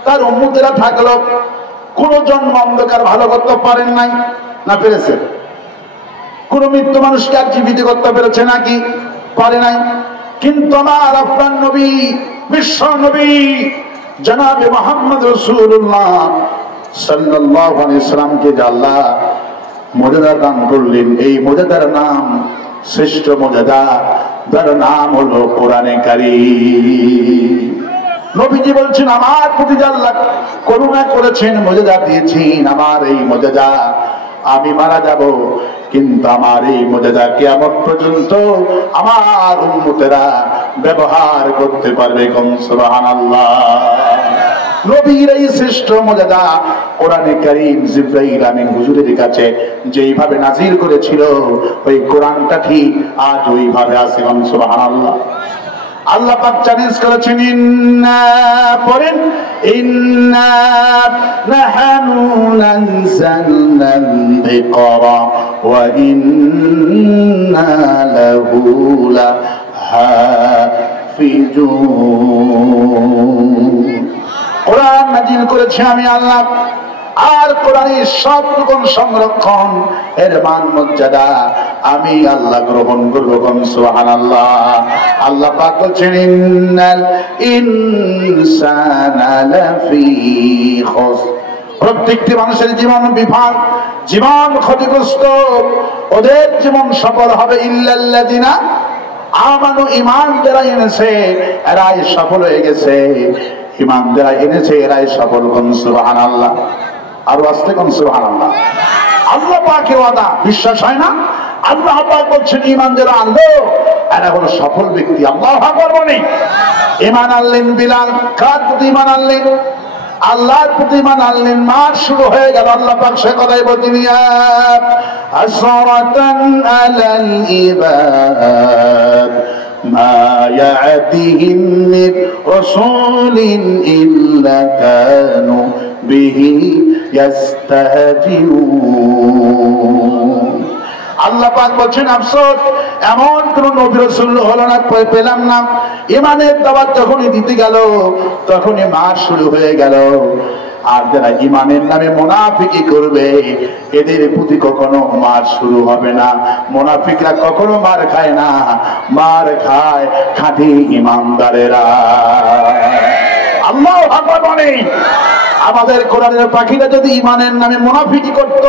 তার উম্মতেরা থাকলো। কোন জন্ম অন্ধকার ভালো করতে পারেন নাই, না পেরেছে? কোন মৃত্যু মানুষকে আর জীবিত করতে পেরেছে নাকি? পারে নাই। কিন্তু আমার আপনার নবী, বিশ্ব নবী জনাবে মুহাম্মদ রাসূলুল্লাহ সাল্লাল্লাহু আলাইহি সাল্লামকে যে আল্লাহ মর্যাদা দান করলেন, এই মর্যাদার নাম শ্রেষ্ঠ মর্যাদা যার নাম হলো কোরআনে কারীম। নবীজি বলছেন আমার প্রতি আল্লাহ করুণা করেছেন, মুজিজা দিয়েছেন, আমার এই মুজিজা আমি মারা যাব, কিন্তু আমার এই মুজিজা কিয়ামত পর্যন্ত আমার উম্মতেরা ব্যবহার করতে পারবে। কোন সুবহানাল্লাহ। নবীর এই শ্রেষ্ঠ মুজিজা কোরআনে কারীম জিবরাইল আমিন হুজুরের কাছে যেইভাবে নাজিল করেছিল, ওই কোরআনটা ঠিক আজ ওইভাবে আছে। কোন সুবহানাল্লাহ। আল্লাহ পাক চ্যালেঞ্জ করেছেন, ইন্না পড়েন, ইন্না নাহনু নাযালনা যিকরা ওয়া ইন্না লাহু লাহাফিজুন। কোরআন নাযিল করেছি আমি আল্লাহ, আর কোরআনের সবটুকুন সংরক্ষণ এর মান মর্যাদা আমি আল্লাহ গ্রহণ করব। কোন সুবহানাল্লাহ। আল্লাহ পাক বলছেন, ইন্নাল ইনসানা লাফি খুসর। প্রত্যেকটি মানুষের জীবন বিফল, জীবন ক্ষতিগ্রস্ত, ওদের জীবন সফল হবে ইল্লাল্লাযিনা আমানু। ঈমান যারা এনেছে এরাই সফল হয়ে গেছে, ঈমান যারা এনেছে এরাই সফল। কোন সুবহানাল্লাহ। আর আস্তে কোন সুবহানাল্লাহ। আল্লাহ পাকের ওয়াদা বিশ্বাস হয় না? আল্লাহ পাক বলছেন ঈমান যারা আনলো এরা হলো সফল ব্যক্তি। আল্লাহু আকবার বলেন। ঈমান আনলেন বিলাল, কার প্রতি ঈমান আনলেন? আল্লাহর প্রতি ঈমান আনলেন। মাস শুরু হয়ে গেল, আল্লাহ পাক সে কথাই বলছেন, ইয়া আসরাতান আলাল ইবাদ মা ইয়াতিহিম মির রাসূলিন ইল্লা কানু বিহি ইস্তাহজিউন। আল্লাহ পাক বলছেন আফসোস, এমন কোন নবী রাসূল হলো না, পেলাম না। ঈমানের দাওয়াত যখনই দিতে গেল তখনই মার শুরু হয়ে গেল। আর যারা ঈমানের নামে মুনাফিকি করবে এদের প্রতি কখনো মার শুরু হবে না। মুনাফিকরা কখনো মার খায় না, মার খায় খাঁটি ঈমানদারেরা। আল্লাহু আকবার বলেন। আমাদের কোরআনের পাখিরা যদি ঈমানের নামে মুনাফিকি করত,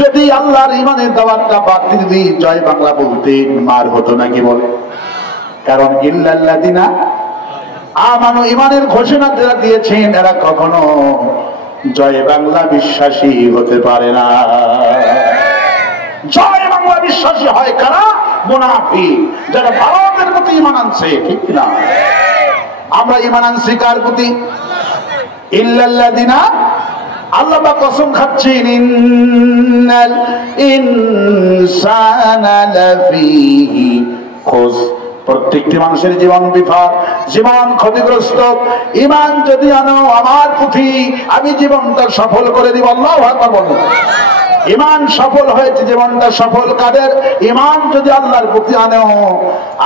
যদি আল্লাহর ঈমানের দাওয়াতটা বাদ দিয়ে জয় বাংলা বলতেন, মার হতো নাকি বলে? কারণ ইল্লাল্লাযিনা আমানু, ঈমানের ঘোষণা যারা দিয়েছেন এরা কখনো জয় বাংলা বিশ্বাসী হতে পারে না। জয় বাংলা বিশ্বাসী হয় কারা? মুনাফিক, যারা ভারতের প্রতি ঈমান আনছে, ঠিক না? আমরা ঈমান আনছি কার প্রতি? ইল্লাল্লাযিনা। আল্লাহ পাক কসম খাচ্ছেন, ইন্নাল ইনসানা লাফি খুসর। প্রত্যেকটি মানুষের জীবন বিফল, জীবন ক্ষতিগ্রস্ত। ঈমান যদি আনো আমার প্রতি, আমি জীবনটা সফল করে দিব। আল্লাহু আকবার বলুন। ঈমান সফল হয়েছে, জীবনটা সফল কাদের? ঈমান যদি আল্লাহর প্রতি আনো,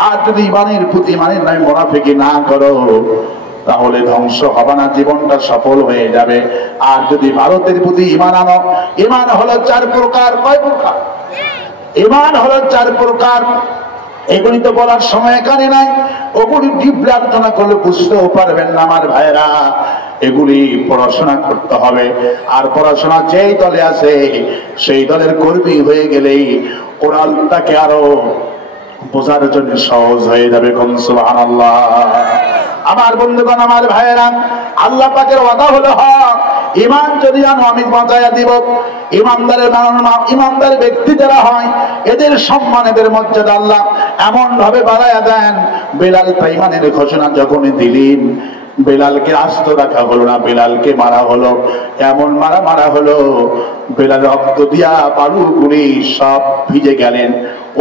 আর যদি ঈমানের প্রতি ঈমানের নামে মুনাফিকি না করো তাহলে ধ্বংস হবে না, জীবনটা সফল হয়ে যাবে। আর যদি ভারতের প্রতি ঈমান আনো, ঈমান হলো 4 প্রকার। কয় প্রকার? ঈমান হলো 4 প্রকার। এগুলি তো বলার সময় এখানে নাই, ওগুলি ডিপলি আলোচনা করলে বুঝতেও পারবেন না আমার ভাইরা। এগুলি পড়াশোনা করতে হবে, আর পড়াশোনা যেই দলে আছে সেই দলের কর্মী হয়ে গেলেই কোরআনটাকে আরো বোঝার জন্য সহজ হয়ে যাবে। কোন সুবহানাল্লাহ। আমার বন্ধুগণ, আমার ভাইয়েরা, আল্লাহ পাকের ওয়াদা হলো হক। ঈমান যদি আনো আমি বাঁচাইয়া দিব। ঈমানদার ব্যক্তি যারা হয় এদের সম্মান, এদের মর্যাদা আল্লাহ এমন ভাবে বাড়াইয়া দেন। বেলাল ঈমানের ঘোষণা যখনই দিলেন, বেলালকে আস্ত রাখা হলো না, বেলালকে মারা হলো। এমন মারা হলো, বেলাল রক্ত দিয়া বালু গুলি সব ভিজে গেলেন।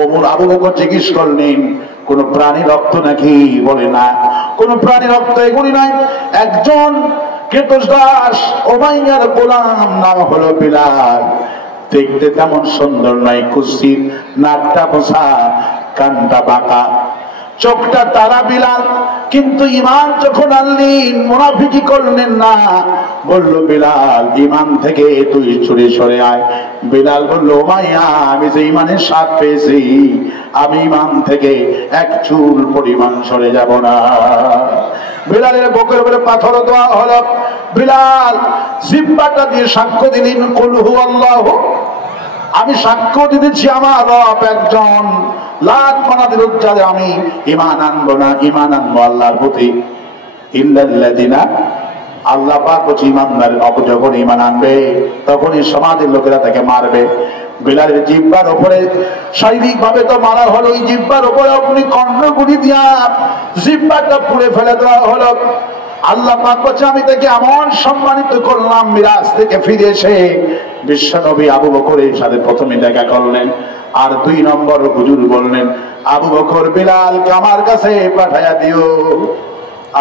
ওমর আবু বকর জিজ্ঞেস করলেন, কোন প্রাণী রক্ত নাকি? বলে না, কোন প্রাণী রক্ত এগুলি নাই। একজন কৃতদাস উমাইয়ার গোলাম, নাম হলো বিলাল। দেখতে তেমন সুন্দর নয়, কুৎসিত, নাকটা বোঝা, কানটা বাঁকা, চোখটা তারা বিলাল। কিন্তু ঈমান যখন আনলেন মুনাফিকি করলেন না। বলল বিলাল, ঈমান থেকে তুই চুরি সরে আয়। বিলাল বলল, উমাইয়া, আমি যে ঈমানের স্বাদ পেয়েছি, আমি ঈমান থেকে এক চুল পরিমাণ সরে যাব না। বিলালের বুকের উপরে পাথর দেওয়া হলো। বিলাল জিহ্বাটা দিয়ে সাক্ষ্য দিলেন, কুল হু আল্লাহু আমি সাক্ষ্য দিতেছি আমার রব একজন, লাখ মানাদের উজ্জ্বলে আমি ঈমান আনবো না, ঈমান আনবো আল্লাহর প্রতি। ইল্লাল্লাযিনা, আল্লাহ পাক বলছে ঈমানদার যখন ঈমান আনবে তখনই সমাজের লোকেরা তাকে মারবে। বিলালের জিহ্বার উপরে শারীরিক ভাবে তো মারা হলো, ওই জিহ্বার উপরে আপনি কর্ণগুলি দিয়া জিহ্বাটা পুড়ে ফেলে দেওয়া হলো। আল্লাহ পাক বলছে আমি তাকে এমন সম্মানিত করলাম, মিরাজ থেকে ফিরে এসে বিশ্বনবী আবু বকরের সাথে প্রথমে দেখা করলেন, আর 2 নম্বর হুজুর বললেন আবু বকর বিলালকে আমার কাছে পাঠাইয়া দিও।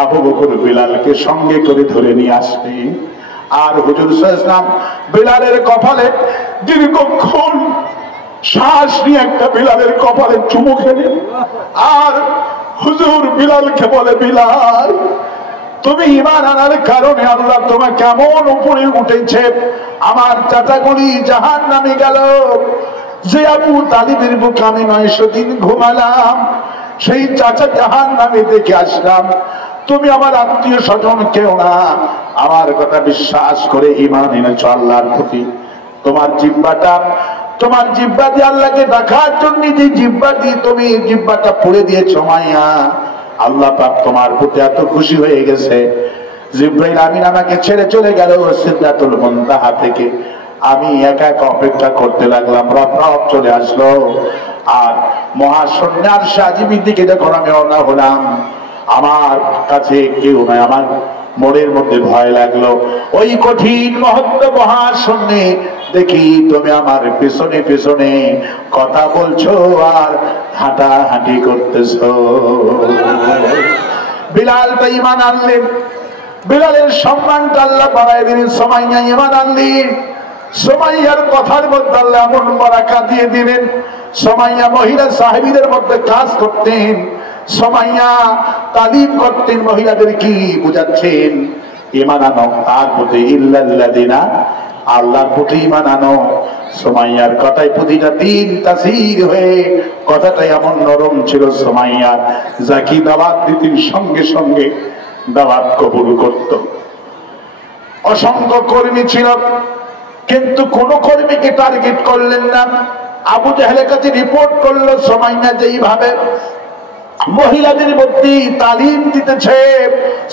আবু বকর বিলালকে সঙ্গে করে ধরে নিয়ে আসবে। আর হুজুর সাল্লাল্লাহু আলাইহি ওয়াসাল্লাম বিলালের কপালে দীর্ঘক্ষণ শ্বাস নিয়ে একটা বিলালের কপালে চুমু খেলেন। আর হুজুর বিলালকে বলে, বিলাল তুমি ঈমান আনার কারণে আল্লাহ তোমাকে কেমন উপরে উঠেছে। আমার চাচাগুলি জাহান্নামে গেল, যে আবু তালিবের বুকে আমি 900 দিন ঘুমালাম, সেই চাচা জাহান্নামে দেখে আসলাম। তুমি আমার আত্মীয় স্বজন কেউ না, আমার কথা বিশ্বাস করে ঈমান এনেছো আল্লাহর প্রতি। তোমার জিহ্বা দিয়ে আল্লাহকে ডাকার জন্য যে জিহ্বা দিয়ে তুমি জিহ্বাটা পুড়ে দিয়েছো মাইয়া, আল্লাহ পাক তোমার প্রতি এত খুশি হয়ে গেছে। জিবরাইল আমিন আমাকে ছেড়ে চলে গেল সিদরাতুল মুনতাহা থেকে। আমি একা একা অপেক্ষা করতে লাগলাম, রব চলে আসলো। আর মহাশূন্য আরশে আজিমের দিকে যখন আমি রওনা হলাম, আমার কাছে কেউ নাই, আমার মনের মধ্যে ভয় লাগলো। ওই কঠিন মহত্ব মহাশূন্যে দেখি তুমি আমার পেছনে পেছনে কথা বলছো আর হাঁটাহাঁটি করতেছো। বিলাল তো ঈমান আনলেন, বিলালের সম্মানটা আল্লাহ বাড়ায় দিলেন। সুমাইয়া ঈমান আনলেন, সুমাইয়ার কথার মধ্যে আল্লাহ এমন বারাকা দিয়ে দিলেন। সুমাইয়া মহিলা সাহাবীদের মধ্যে কাজ করতেন, সুমাইয়া তালিম করতেন মহিলাদের, কি বুঝাচ্ছেন ঈমান আনো তার প্রতি, ইল্লাল্লাযিনা আল্লাহর প্রতি ঈমান আনো। সুমাইয়ার কথায় প্রতিটা দিন তাসির হয়ে কথাটা এমন নরম ছিল সুমাইয়ার, যাকে দাওয়াত দিতেন সঙ্গে সঙ্গে দাওয়াত কবুল করত। অসংখ্য কর্মী ছিল, কিন্তু কোন কর্মীকে টার্গেট করলেন না। আবু জাহেলের কাছে রিপোর্ট করলো সুমাইয়া যেইভাবে মহিলাদের মধ্যে তালিম দিতেছে,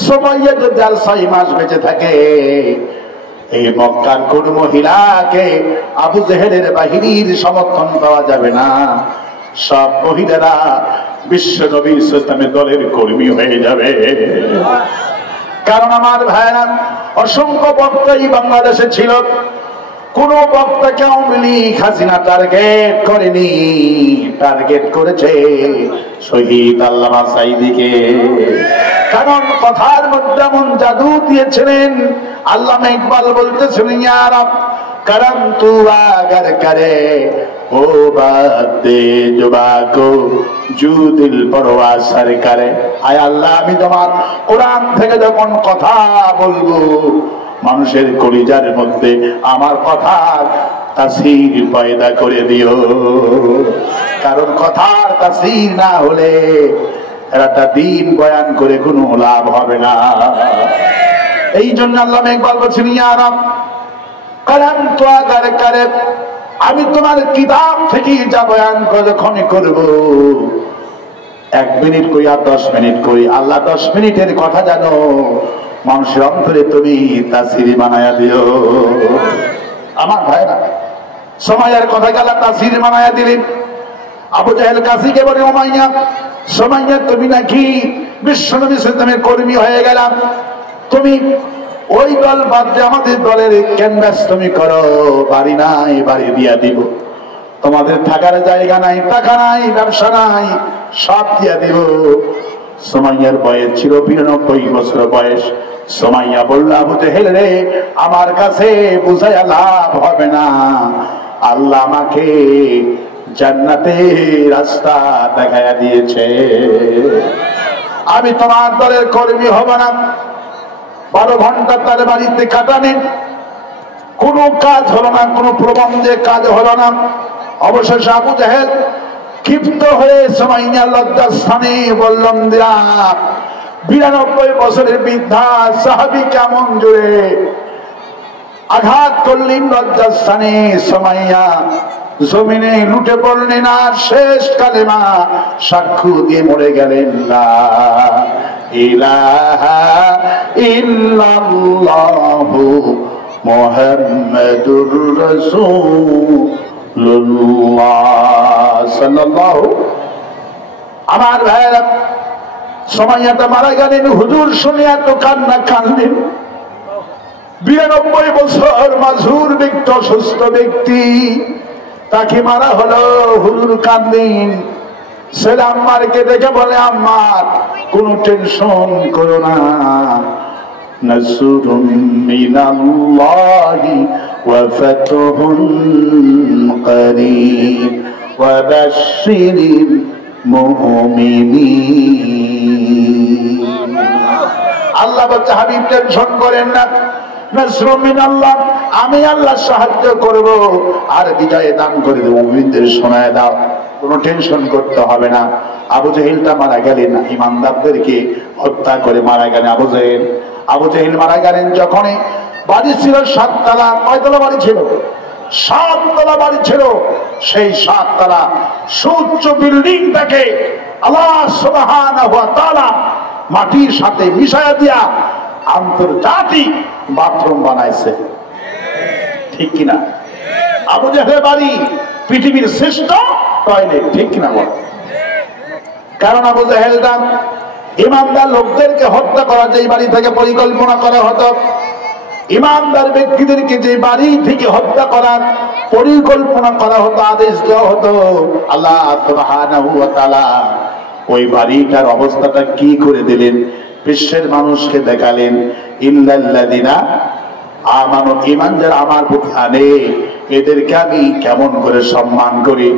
সুমাইয়া যদি আর 6 মাস বেঁচে থাকে, এই মক্কার কোন মহিলাকে আবু জাহেলের বাহিনীর সমর্থন পাওয়া যাবে না। সব মহিলারা বিশ্ব নবী ইসলামের দলের কর্মী হয়ে যাবে। কারণ আমার ভাইরা, অসংখ্য বক্তাই বাংলাদেশে ছিল, কোন বক্তাকে আওয়ামী লীগ হাসিনা টার্গেট করেনি, টার্গেট করেছে শহীদ আল্লামা সাঈদীকে। কারণ কথার মধ্যে এমন জাদু দিয়েছিলেন। আল্লামা ইকবাল বলতেছিলেন, ইয়া রব করম তু আগার করে ও বাত দে জুবা কো জু দিল পরওয়া সর করে। আয় আল্লাহ, আমি তোমার কোরআন থেকে যখন কথা বলবো, মানুষের কলিজার মধ্যে আমার কথার তাসির পয়দা করে দিও। কারণ কথার তাসির না হলে একটা দিন বয়ান করে কোনো লাভ হবে না। এই জন্য আল্লামা ইকবাল বলছেন, ইয়া রব করম তু আগার করে, আমি তোমার কিতাব থেকে যা বয়ান যখনই করব, 1 মিনিট করি আর 10 মিনিট করি, আল্লাহ 10 মিনিটের কথা জানো, মানুষের অন্তরে তুমি তাসিরি বানায়া দিও। আমার ভাইরা, সুমাইয়ার কথা গেলা তাসির বানায়া দিলেন। আবু জাহেল কাসিকে বলে, উমাইয়া সুমাইয়া তুমি নাকি বিশ্বনবী সাল্লাল্লাহু কর্মী হয়ে গেলাম, তুমি ওই দল বাদ দিয়ে আমাদের দলের ক্যানভাস তুমি করো, বাড়ি নাই বাড়ি দিয়া দিব, তোমাদের থাকার জায়গা নাই, টাকা নাই, ব্যবসা নাই, সব দিয়া দিব। সুমাইয়ার বয়স ছিল 92 বছর বয়স। সুমাইয়া বলল, আবু জাহেল রে, আমার কাছে বুঝাইয়া লাভ হবে না, আল্লাহ আমাকে জান্নাতের রাস্তা দেখাইয়া দিয়েছে, আমি তোমার দলের কর্মী হব না। 12 ঘন্টা তার বাড়িতে কাটালেন, কোনো কাজ হলো না, কোনো প্রবন্ধে কাজ হলো না। অবশেষে আবু জাহেল ক্ষিপ্ত হয়ে সুমাইয়ার লজ্জাস্থানে বললাম, দিয়া 92 বছরের বৃদ্ধা সাহাবী কেমন জোরে আঘাত করলেন লজ্জাস্থানে। সুমাইয়া জমিনে লুটে পড়লেন আর শেষ কালেমা সাক্ষ্য দিয়ে মরে গেলেন, লা ইলাহা ইল্লাল্লাহু মুহাম্মাদুর রাসূলুল্লাহ সাল্লাল্লাহু। আমার ভাইরা, সময়টা মারা গেলেন, হুজুর শুনে এত কান্না কাঁদলেন। 92 বছর মাজুর ব্যক্তি, অসুস্থ ব্যক্তি, তাকে মারা হলো, হুজুর কাঁদলেন। ছেলে আম্মারকে দেখে বলে, আম্মার কোনো টেনশন করো না, নাসরুম মিনাল্লাহি ওয়া ফাতহুন করিব ওয়া বাশশিরিল মুমিনিন। আল্লাহ বলছে, হাবিব টেনশন করেন না, নাসরুম মিনাল্লাহ, আমি আল্লাহ সাহায্য করব আর বিজয় দান করে দেব, মুমিনদের শোনায় দাও, কোনো টেনশন করতে হবে না। আবু জেহেলটা মারা গেলেন, ইমানদারদেরকে হত্যা করে মারা গেলেন আবু জেহেল। আবু জেহেল মারা গেলেন যখন বাড়ি ছিল 7 তলা, কয়তলা বাড়ি ছিল? 7 তলা বাড়ি ছিল। সেই 7 তলা সুউচ্চ বিল্ডিংটাকে আল্লাহ সুবহানাহু ওয়া তাআলা মাটির সাথে মিশায়া দিয়া আন্তর্জাতিক বাথরুম বানাইছে, ঠিক কিনা? আবু জেহেলের বাড়ি পৃথিবীর শ্রেষ্ঠ টয়লেট, ঠিক কিনা বল? কারণ আবু জেহেলরা ইমানদার লোকদেরকে হত্যা করা যেই বাড়ি থেকে পরিকল্পনা করা হতো, ইমানদার ব্যক্তিদেরকে যে বাড়ি থেকে হত্যা করার পরিকল্পনা করা হতো, আদেশ দেওয়া হতো, আল্লাহ সুবহানাহু ওয়া তাআলা ওই বাড়িটার অবস্থাটা কি করে দিলেন, বিশ্বের মানুষকে দেখালেন। ইল্লাল্লাযিনা আমানু, ঈমান যারা আমার প্রতি আনে এদেরকে আমি কেমন করে সম্মান করি।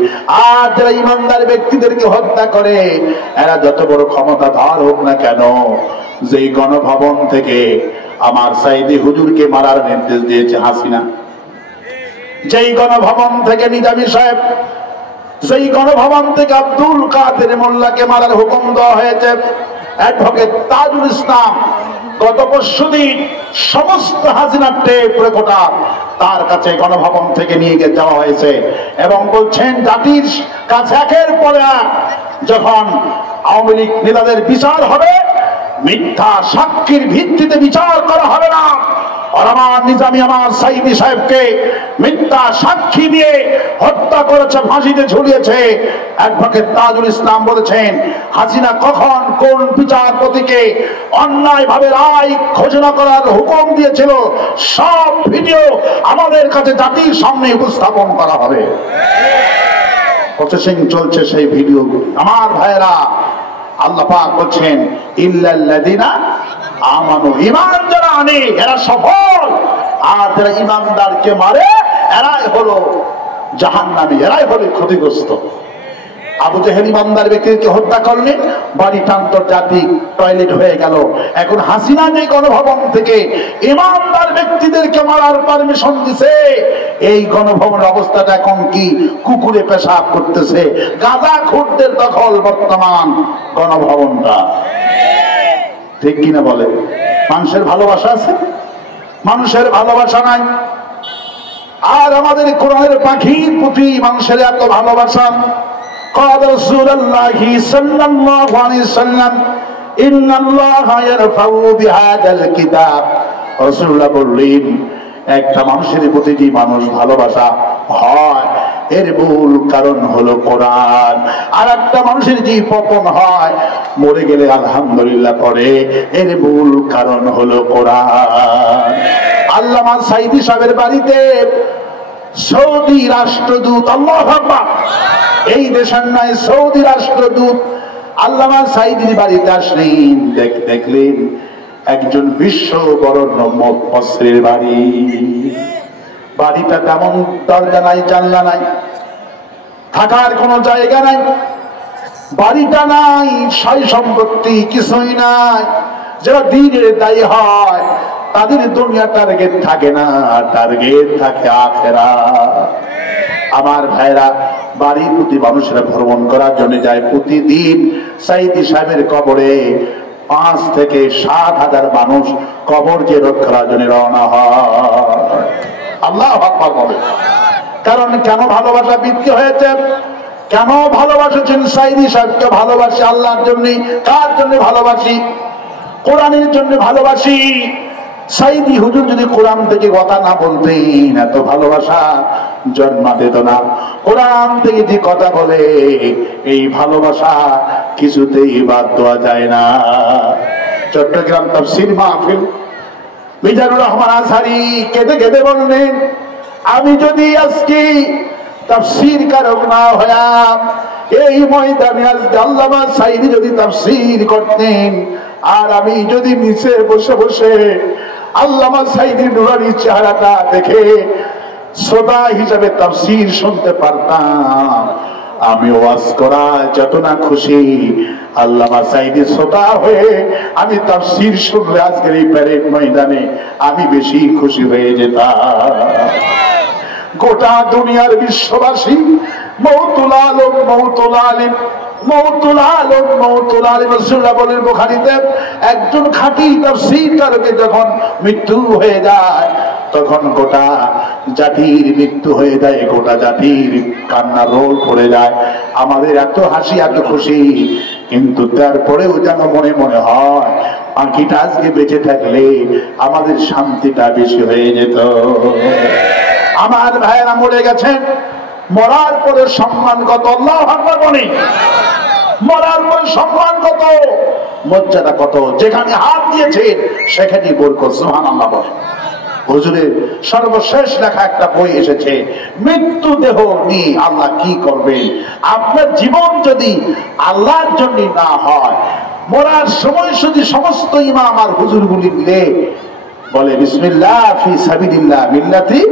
আর যারা ইমানদার ব্যক্তিদেরকে হত্যা করে, এরা যত বড় ক্ষমতাধর হোক না কেন, যেই গণভবন থেকে আমার সাইদি হুজুরকে মারার নির্দেশ দিয়েছে হাসিনা, যেই গণভবন থেকে নিজামী সাহেব, যেই গণভবন থেকে আব্দুল কাদের মোল্লাকে মারার হুকুম দেওয়া হয়েছে, অ্যাডভোকেট তাজুল ইসলাম গত পরশুদিন সমস্ত হাসিনার টেপ রেকর্ডার তার কাছে গণভবন থেকে নিয়ে গিয়ে যাওয়া হয়েছে এবং বলছেন জাতির কাছে একের পর এক যখন আওয়ামী লীগ নেতাদের বিচার হবে, মিথ্যা সাক্ষীর ভিত্তিতে বিচার করা হবে না। আর আমার নিজামী আমার সাইদি সাহেবকে মিথ্যা সাক্ষী দিয়ে হত্যা করেছে, ফাঁসিতে ঝুলিয়েছে। অ্যাডভোকেট তাজুল ইসলাম বলেছেন, হাসিনা কখন কোন বিচারপতিকে অন্যায় ভাবে রায় ঘোষণা করার হুকুম দিয়েছিল, সব ভিডিও আমাদের কাছে জাতির সামনে উপস্থাপন করা হবে। প্রসেসিং চলছে সেই ভিডিও। আমার ভাইরা, আল্লাহ পাক বলছেন, ইল্লাল্লাযিনা আমানু, ঈমান যারা আনে এরা সফল, আর যারা ঈমানদারকে মারে এরাই হলো জাহান্নামী, এরাই হলো ক্ষতিগ্রস্ত। আবু জেহেল ঈমানদার ব্যক্তিকে হত্যা করলেন, বাড়িটা আন্তর্জাতিক টয়লেট হয়ে গেল। এখন হাসিনা যে গণভবন থেকে ঈমানদার ব্যক্তিদেরকে মারার পারমিশন দিছে, এই গণভবনের অবস্থাটা এখন কি? কুকুরে পেশাব করতেছে। গাঁজাখোরদের দখল বর্তমান গণভবনটা, ঠিক কিনা বলে? মানুষের ভালোবাসা আছে? মানুষের ভালোবাসা নাই। আর আমাদের কোরআনের পাখির প্রতি মানুষের এত ভালোবাসা। قال رسول الله صلى الله عليه وسلم ان الله يرفع بهذا الكتاب, রাসূলুল্লাহ বললেন, একটা মানুষের প্রতি যে মানুষ ভালোবাসা হয় এর মূল কারণ হলো কোরআন। আর একটা মানুষের যে পতন হয়, মরে গেলে আলহামদুলিল্লাহ পড়ে, এর মূল কারণ হলো কোরআন। আল্লামা সাইদি সাহেবের বাড়িতে সৌদি রাষ্ট্রদূত, আল্লাহু আকবার, এই দেশের নয় সৌদি রাষ্ট্রদূত আল্লামা সাইদির বাড়িতে আসলেন, দেখলেন একজন বিশ্ব বরণ্য মুফাসসিরের বাড়ি। বাড়িটা তেমন দরজা নাই, জানলা নাই, থাকার কোনো জায়গা নাই, বাড়িটা নাই, সয় সম্পত্তি কিছুই নাই। যারা দিনের দায়ী হয় তাদের দুনিয়া টার্গেট থাকে না, টার্গেট থাকে আখিরাত। আমার ভাইরা, বাড়ির প্রতি মানুষেরা ভ্রমণ করার জন্য যায়। প্রতিদিন সাইদি সাহেবের কবরে 5 থেকে 7,000 মানুষ কবর জিয়ারত করার জন্য রওনা হয়। আল্লাহু আকবার বলে। কারণ কেন ভালোবাসা বৃদ্ধি হয়েছে, কেন ভালোবাসেছেন? সাইদি সাহেবকে ভালোবাসি আল্লাহর জন্য। কার জন্য ভালোবাসি? কোরআনের জন্য ভালোবাসি। সাইদি হুজুর যদি কোরআন থেকে কথা না বলতেন এত ভালোবাসা জন্মা দিত না। কোরআন থেকে যে কথা বলে এই ভালোবাসা কিছুতেই বাদ দেওয়া যায় না। চট্টগ্রাম তাফসীর মাহফিল, মিজানুর রহমান আজহারী কেঁদে কেঁদে বললেন, আমি যদি আজকে তাফসীর কারক না হয়া এই ময়দানে আজকে আল্লামা সাইদি যদি তাফসীর করতেন, আর আমি যদি নিচে বসে বসে আল্লামা সাইদির নুরানি চেহারাটা দেখে শ্রোতা হিসাবে তাফসীর শুনতে পারতাম, আমি ওয়াজ করা যত না খুশি, আল্লামা সাইদি শ্রোতা হয়ে আমি তাফসীর শুনলে আজকের এই প্যারেড ময়দানে আমি বেশি খুশি হয়ে যেতাম। গোটা দুনিয়ার বিশ্ববাসী মওতুল আলম মওতুল আলিম মওতুল আলম মওতুল আলিম রাসূলুল্লাহ বলেন বুখারীতে, একজন খাঁটি তাফসীরকারকে যখন মৃত্যু হয়ে যায় তখন গোটা জাতির মৃত্যু হয়ে যায়, গোটা জাতির কান্নার রোল পড়ে যায়। আমাদের এত হাসি এত খুশি, কিন্তু তারপরেও যেন মনে মনে হয় পাখিটা আজকে বেঁচে থাকলে আমাদের শান্তিটা বেশি হয়ে যেত। আমার ভাইয়েরা মরে গেছেন, মরার পরে সম্মান কত, আল্লাহু আকবার বলি। মরার পরে সম্মান কত, মর্যাদা কত, যেখানে হাত দিয়েছেন সেখানে বরকত, সুবহানাল্লাহ বলে। হুজুরের সর্বশেষ লেখা একটা বই এসেছে, মৃত্যু দেহ নিয়ে আল্লাহ কি করবেন। আপনার জীবন যদি আল্লাহর জন্য না হয়, মরার সময় শুধু সমস্ত ইমাম আর হুজুরগুলি মিলে বলে বিসমিল্লাহ ফি সাবিলিল্লাহ মিল্লাতি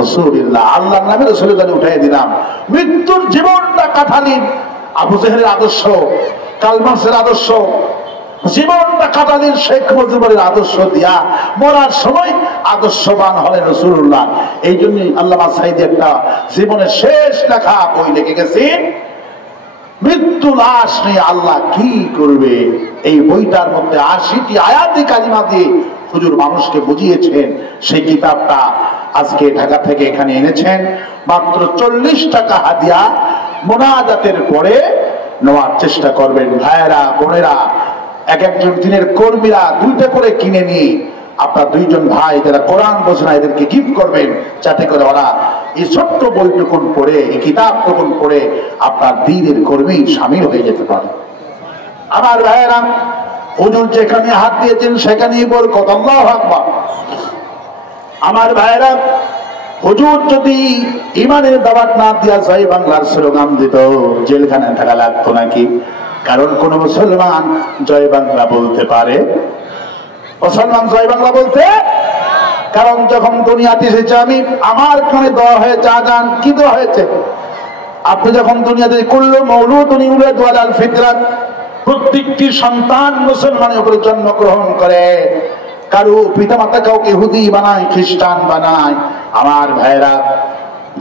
রাসূলিল্লাহ, আল্লাহর নামে রাসূলের গানে উঠাই দিলাম। মৃত্যুর জীবনটা কাটালেন আবু জেহেলের আদর্শ, কালমাসের আদর্শ, জীবনটা কাটালেন শেখ মুজিবের আদর্শ দিয়া, মরার সময় আদর্শবান হলেন রাসূলুল্লাহ। এই জন্যই আল্লামা সাইদি একটা জীবনের শেষ লেখা বই লিখে গেছেন, মৃত্যু লাশ নিয়ে আল্লাহ কি করবে। এই বইটার মধ্যে ৮০টি আয়াতি কালিমা দিয়ে হুজুর মানুষকে বুঝিয়েছেন। সেই কিতাবটা আজকে ঢাকা থেকে এখানে এনেছেন, মাত্র ৪০ টাকা হাদিয়া মোনাজাতের পরে নেওয়ার চেষ্টা করবেন। ভাইয়েরা বোনেরা, এক একজন দিনের কর্মীরা 2টা করে কিনে নিয়ে আপনার 2জন ভাই যারা কোরআন বোঝে না এদেরকে গিফট করবেন, যাতে করে ওরা এই ছোট্ট বইটুকুন পড়ে, এই কিতাবটুকুন পড়ে আপনার দ্বীনের কর্মী শামিল হয়ে যেতে পারে। আমার ভাইয়েরা, হুজুর যেখানে হাত দিয়েছেন সেখানেই বরকত, আল্লাহু আকবার। আমার ভাইয়েরা, হুজুর যদি ইমানের দাওয়াত না দিয়া জয় বাংলার স্লোগান দিত, জেলখানায় থাকা লাগতো নাকি? কারণ কোন মুসলমান জয় বাংলা বলতে পারে? মুসলমান জয় বাংলা বলতে? কারণ যখন দুনিয়াতে এসেছে আমি, আমার কানে দেওয়া হয়েছে আজান, কি দেওয়া হয়েছে? আপনি যখন দুনিয়াতে কুল্লু মাউলুদুন ইউলাদু আলাল ফিতরাত, প্রত্যেকটি সন্তান মুসলমানের উপরে জন্মগ্রহণ করে। কারো পিতামাতা কাউকে ইহুদি বানায়, খ্রিস্টান বানায়। আমার ভাইরা,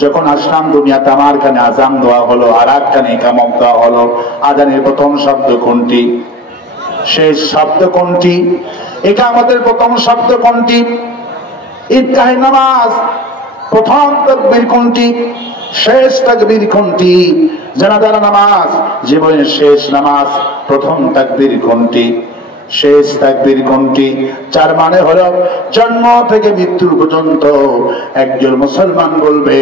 যখন আসলাম দুনিয়াতে আমার কানে আজান দেওয়া হলো, আর এক কানে ইকামত দেওয়া হলো। আজানের প্রথম শব্দ কোনটি? শেষ শব্দ কোনটি? ইকামতের প্রথম শব্দ কোনটি? ঈদগাহে নামাজ প্রথম তাকবীর কোনটি? শেষ তাকবীর কোনটি? জানাজার নামাজ জীবনের শেষ নামাজ, প্রথম তাকবীর কোনটি? শেষ তাকবীর কোনটি? 4 মানে হলো জন্ম থেকে মৃত্যু পর্যন্ত একজন মুসলমান বলবে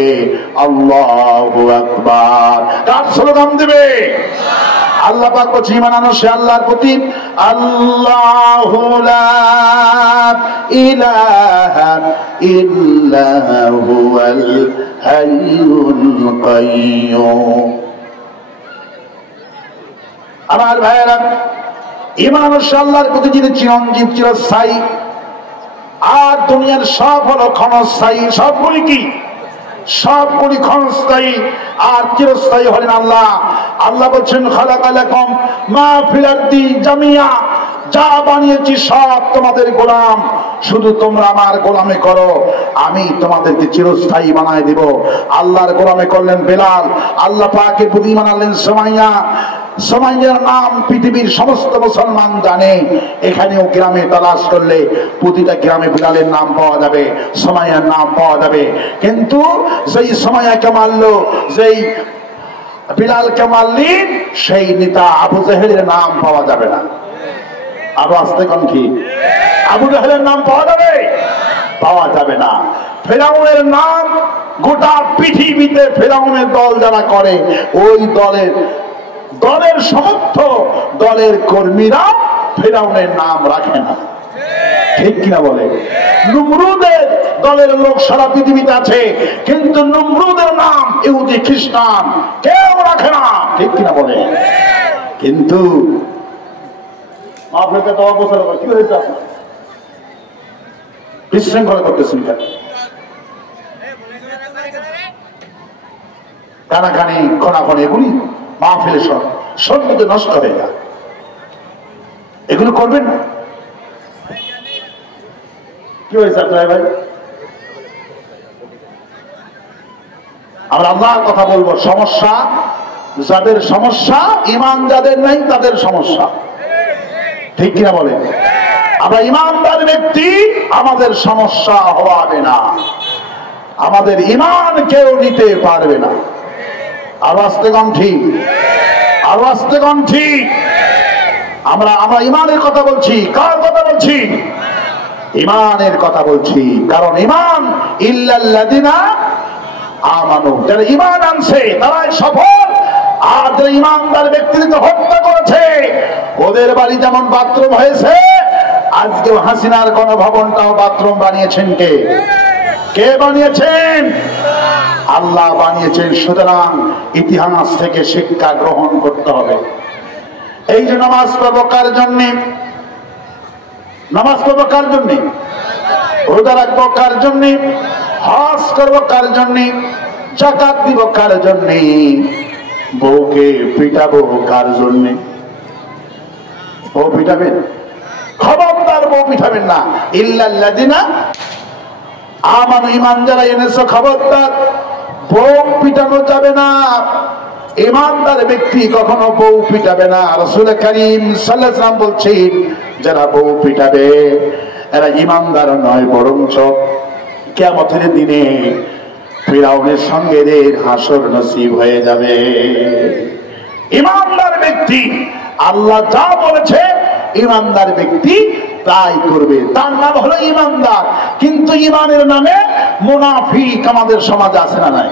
আল্লাহু আকবার। কার স্লোগান দিবে? আল্লাহ পাক বলছে ঈমান আনো সে আল্লাহর প্রতি, আল্লাহু লা ইলাহা ইল্লা হুয়াল হাইয়ুল কাইয়্যুম। আমার ভাইয়েরা, ঈমান আনো সে আল্লাহর প্রতি যিনি চিরঞ্জীব চিরস্থায়ী, আর দুনিয়ার সব হলো ক্ষণস্থায়ী। সবগুলি কি? সবগুলি ক্ষণস্থায়ী, আর চিরস্থায়ী হলেন আল্লাহ। আল্লাহ বলছেন খালাকালাকুম মা ফিল আরদি জামিয়া, যা বানিয়েছি সব তোমাদের গোলাম, শুধু তোমরা আমার গোলামি করো, আমি তোমাদেরকে চিরস্থায়ী বানায় দিব। আল্লাহর গোলামি করলেন বেলাল, আল্লাহ পাকের প্রতি ঈমান আনলেন সুমাইয়া, সুমাইয়ার নাম পৃথিবীর সমস্ত মুসলমান জানে। এখানেও গ্রামে তালাশ করলে প্রতিটা গ্রামে বিলালের নাম পাওয়া যাবে, সুমাইয়ার নাম পাওয়া যাবে। কিন্তু যেই সুমাইয়াকে মারলো, যেই বিলালকে মারলেন, সেই নেতা আবু জেহেলের নাম পাওয়া যাবে না। আরো আসতে কোন কি আবু জেহেলের নাম পাওয়া যাবে? পাওয়া যাবে না। ফেরাউনের নাম গোটা পৃথিবীতে ফেরাউনের দল যারা করে, ওই দলের সমর্থ দলের কর্মীরা ফেরাউনের নাম রাখে না। ঠিক কিনা বলে? নমরুদের দলের লোক সারা পৃথিবীতে আছে, কিন্তু নমরুদের নাম ইহুদি খ্রিস্টান কেউ রাখে না। ঠিক কিনা বলে? কিন্তু আপনাকে তো অবসর কি হয়েছে, আপনার বিশৃঙ্খলা করতেছেন কেন? কানাকানি খনাখনি এগুলি মাহফিলে সঙ্গীতে নষ্ট হয়ে যায়, এগুলো করবেন না। কি হয়েছে আপনার ভাই? আমরা আল্লাহর কথা বলবো। সমস্যা যাদের সমস্যা, ইমান যাদের নাই তাদের সমস্যা। ঠিক কিনা বলে? আমরা ইমানদার ব্যক্তি, আমাদের সমস্যা হবে না, আমাদের ইমান কেউ নিতে পারবে না। আরো আসতে কম ঠিক, আরো আসতে কম ঠিক। আমরা ইমানের কথা বলছি। কার কথা বলছি? ইমানের কথা বলছি। কারণ ইমান ইল্লাল্লাযিনা আমানু, যারা ইমান আনছে তারাই সফল। আর যারা ইমানদার ব্যক্তিকে হত্যা করেছে, ওদের বাড়ি যেমন বাথরুম হয়েছে, আজকে হাসিনার গণভবনটাও বাথরুম বানিয়েছেন কে? কে বানিয়েছেন? আল্লাহ বানিয়েছেন। সুতরাং ইতিহাস থেকে শিক্ষা গ্রহণ করতে হবে। এই যে নামাজ পড়ব কার জন্যে? নামাজ পড়ব কার জন্যে? রোজা রাখবো কার জন্যে? হজ করবো কার জন্যে? যাকাত দিব কার জন্যে? বউকে পিটাবো কার জন্যে? বউ পিটাবেন? খবরদার বউ পিটাবেন না। ইল্লাল্লাযিনা আমানু, ঈমান যারা এনেছো, খবরদার বউ পিটানো যাবে না। ঈমানদার ব্যক্তি কখনো বউ পিটাবে না। রাসূল কারীম সাল্লাল্লাহু আলাইহি ওয়াসাল্লাম বলছেন, যারা বউ পিটাবে এরা ঈমানদার নয়, বরঞ্চ কিয়ামতের দিনে ফিরাউনের সঙ্গে এর হাসর নসিব হয়ে যাবে। ঈমানদার ব্যক্তি আল্লাহ যা বলেছে, ঈমানদার ব্যক্তি তাই করবে, তার নাম হলো ঈমানদার। কিন্তু ঈমানের নামে মুনাফিক আমাদের সমাজে আছে না নাই?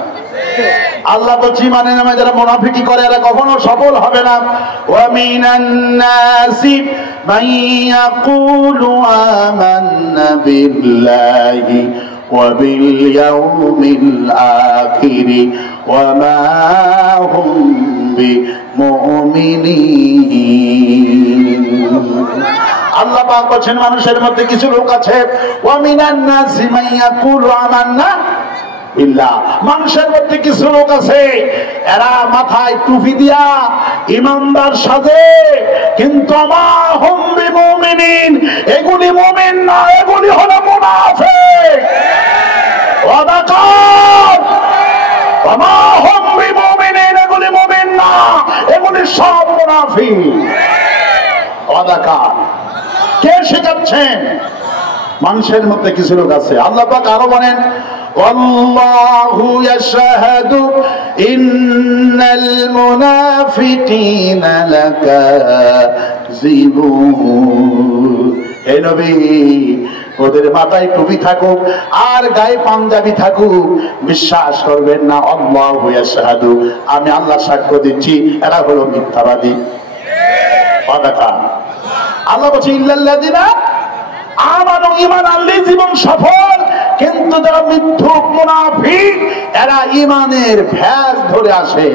আল্লাহ বলছে ঈমানের নামে যারা মুনাফিকি করে এরা কখনো সফল হবে না। ওয়া মিনান নাসি মান ইয়াকুলু আমান্না বিল্লাহি ওয়া বিল ইয়াউমিল আখির ওয়া মা হুম বিমুমিনিন। আল্লাহ পাক বলেন মানুষের মধ্যে কিছু লোক আছে, ওয়া মিনান নাসি মান ইয়াকুলু আমান্না বিল্লাহ, মানুষের মধ্যে কিছু লোক আছে এরা মাথায় টুপি দিয়া ঈমানদার সাজে, কিন্তু মা হুম বিমুমিনিন, এগুলি মুমিন না, এগুলি হলো মুনাফিক। ওয়াদাকাত ওয়া মা হুম বিমুমিনিন, এগুলি মুমিন না, এগুলি সব মুনাফিক। ওয়াদাকাত কে শেখাচ্ছেন? মানুষের মধ্যে কিছু লোক আছে। আল্লাহ পাক আরো বলেন, আল্লাহু ইয়াশহাদু ইন্নাল মুনাফিকিনা লাকাযিবুন। হে নবী, ওদের মাথায় টুপি থাকুক আর গায়ে পাঞ্জাবি থাকুক, বিশ্বাস করবেন না। আল্লাহু ইয়াশহাদু, আমি আল্লাহ সাক্ষ্য দিচ্ছি এরা হলো মিথ্যাবাদী। আল্লাহ বলছে ইল্লাল্লাযিনা আমানু, ঈমান আনলে জীবন সফল। কিন্তু যারা মিথ্যুক মুনাফিক এরা ঈমানের ভ্যাস ধরে আসে।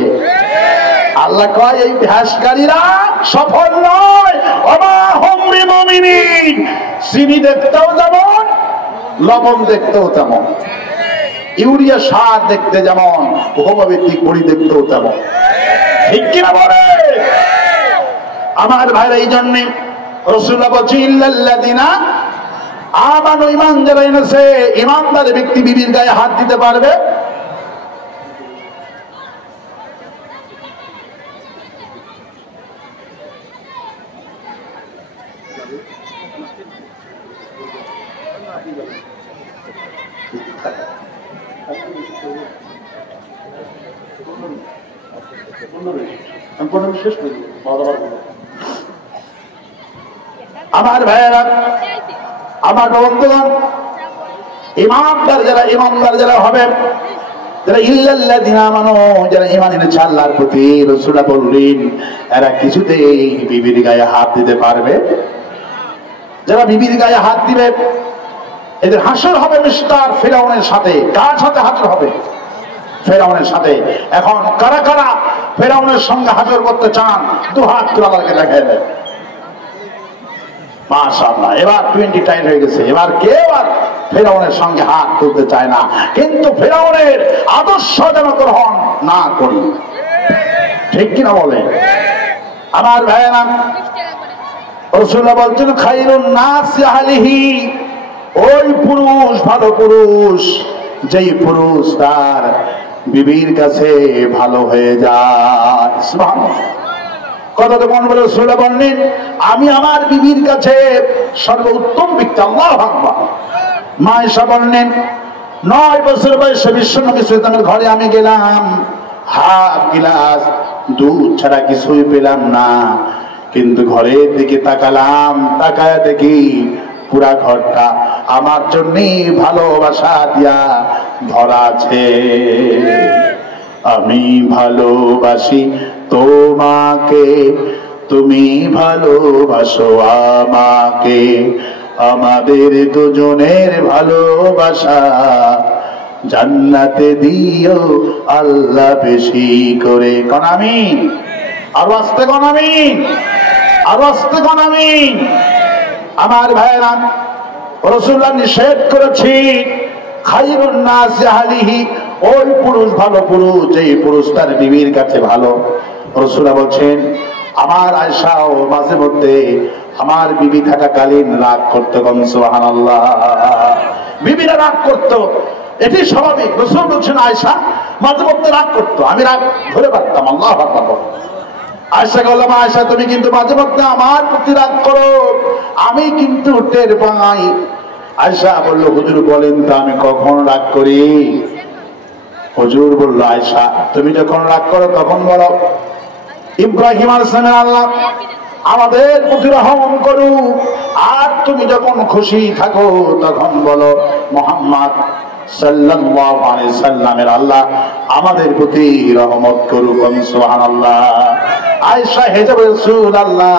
আল্লাহ কয় এই ভ্যাসকারীরা সফল নয়। ওয়া মা হুম বিমুমিনিন, চিনি দেখতেও যেমন, লবণ দেখতেও তেমন, ইউরিয়া সার দেখতে যেমন, হোমোপ্যাথিক বড়ি দেখতেও তেমন। ঠিক কিনা বলে? আমার ভাইরা, এই জন্যে রাসূলুল্লাহ বলেছেন ইল্লাল্লাযিনা আমানু, ঈমান যারা এনেছে, ঈমানদার ব্যক্তি বিবির গায়ে হাত দিতে পারবে? শেষ করি আমার ভাইয়েরা, আমার বন্ধুগণ, ইমানদার যারা হবে, যারা ইল্লাল্লাযিনা আমানু, যারা ঈমান এনেছে আল্লাহর প্রতি, রাসূলুল্লাহ বললেন এরা কিছুতেই বিবির গায়ে হাত দিতে পারবে। যারা বিবির গায়ে হাত দিবে এদের হাসর হবে মিস্টার ফিরআউনের সাথে। কার সাথে হাসর হবে? ফেরাউনের সাথে। এখন কারা কারা ফেরাউনের সঙ্গে হাসর করতে চান? দু হাত তুলে আল্লাহকে দেখায় দেয়। মাশাআল্লাহ, এবার 20 টাইট হয়ে গেছে। এবার কেউ আর ফেরাউনের সঙ্গে হাত তুলতে চায় না। কিন্তু ফেরাউনের আদর্শ যেন গ্রহণ না করি, ঠিক কিনা বলে আমার ভাইয়েরা? রাসূলুল্লাহ বলছেন খায়রুন নাস আহলিহি, ওই পুরুষ ভালো পুরুষ যেই পুরুষ তার বিবির কাছে ভালো হয়ে যায়। সুবহানাল্লাহ, কথা তো মন বলে রাসূলুল্লাহ বললেন আমি আমার বিবির কাছে সর্বোত্তম ব্যক্তি। আল্লাহু আকবার। মা আয়েশা বললেন 9 বছর বয়সে বিশ্বনবী সাল্লাল্লাহু ঘরে আমি গেলাম, হাফ গিলাস দুধ ছাড়া কিছুই পেলাম না, কিন্তু ঘরের দিকে তাকালাম, তাকায় দেখি পুরা ঘরটা আমার জন্য ভালোবাসা দিয়া ভরা আছে। আমি ভালোবাসি তোমাকে, তুমি ভালোবাসো আমাকে, আমাদের দুজনের ভালোবাসা জান্নাতে দিও আল্লাহ বেশি করে। কোন আমিন? আরো আস্তে কোন আমিন? আরো আস্তে কোন আমিন? আমার ভাইরা, রাসূলুল্লাহ নিষেধ করেছি খায়রুন নাস আহলিহি, ওই পুরুষ ভালো পুরুষ যেই পুরুষ তার বিবির কাছে ভালো। রাসূলুল্লাহ বলছেন আমার আয়েশাও মাঝে মধ্যে আমার বিবি থাকাকালীন রাগ করতো। সুবহানাল্লাহ, বিবিরা রাগ করতো, এটি স্বাভাবিক। রাসূল বলছেন আয়েশা মাঝে মধ্যে রাগ করতো, আমি রাগ ধরে পারতাম। আল্লাহু আকবার। আয়েশাকে বললাম আয়েশা তুমি কিন্তু মাঝে মধ্যে আমার প্রতি রাগ করো, আমি কিন্তু টের পাই। আয়েশা বলল হুজুর বলেন তো আমি কখন রাগ করি? হুজুর বলল আয়েশা তুমি যখন রাগ করো তখন বলো ইব্রাহিম আলাইহিস সালাম আল্লাহ আমাদের প্রতি রহম করুক, আর তুমি যখন খুশি থাকো তখন বলো মুহাম্মদ সাল্লাল্লাহু আলাইহি সাল্লামের আল্লাহ আমাদের প্রতি রহমত করুক। সুবহানাল্লাহ। আয়েশা হেজে বলে রাসূলুল্লাহ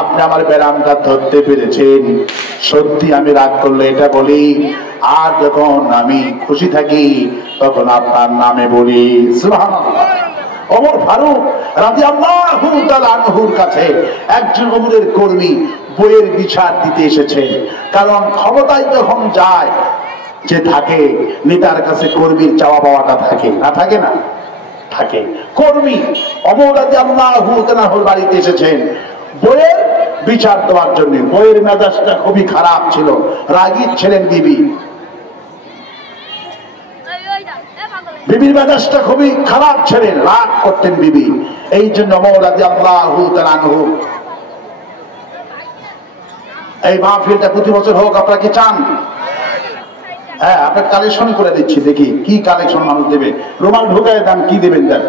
আপনি আমার ব্যারামটা ধরতে পেরেছেন, সত্যি আমি রাগ করলে এটা বলি, আর যখন আমি খুশি থাকি তখন আপনার নামে বলি। সুবহানাল্লাহ। ওমর ফারুক রাদিয়াল্লাহু তাআলা আনহুর কাছে একজন ওমরের কর্মী বইয়ের বিচার দিতে এসেছে, কারণ ক্ষমতায় যখন যায় যে থাকে নেতার কাছে কর্মীর চাওয়া পাওয়াটা থাকে না, থাকে না? থাকে। কর্মী ওমর রাদিয়াল্লাহু তাআলার বাড়িতে এসেছেন বইয়ের বিচার দেওয়ার জন্য। বইয়ের মেজাজটা খুবই খারাপ ছিল, রাগী ছিলেন বিবি। বিবির মেজাজটা খুবই খারাপ ছিলেন, রাগ করতেন বিবি। এই জন্য ওমর রাদিয়াল্লাহু তাআলা আনহু এই মাহফিলটা প্রতি বছর হোক, আপনারা কি চান? হ্যাঁ, আপনার কালেকশন করে দিচ্ছি, দেখি কি কালেকশন মানুষ দেবে। রুমাল ঢুকায় দেন, কি দেবেন দেন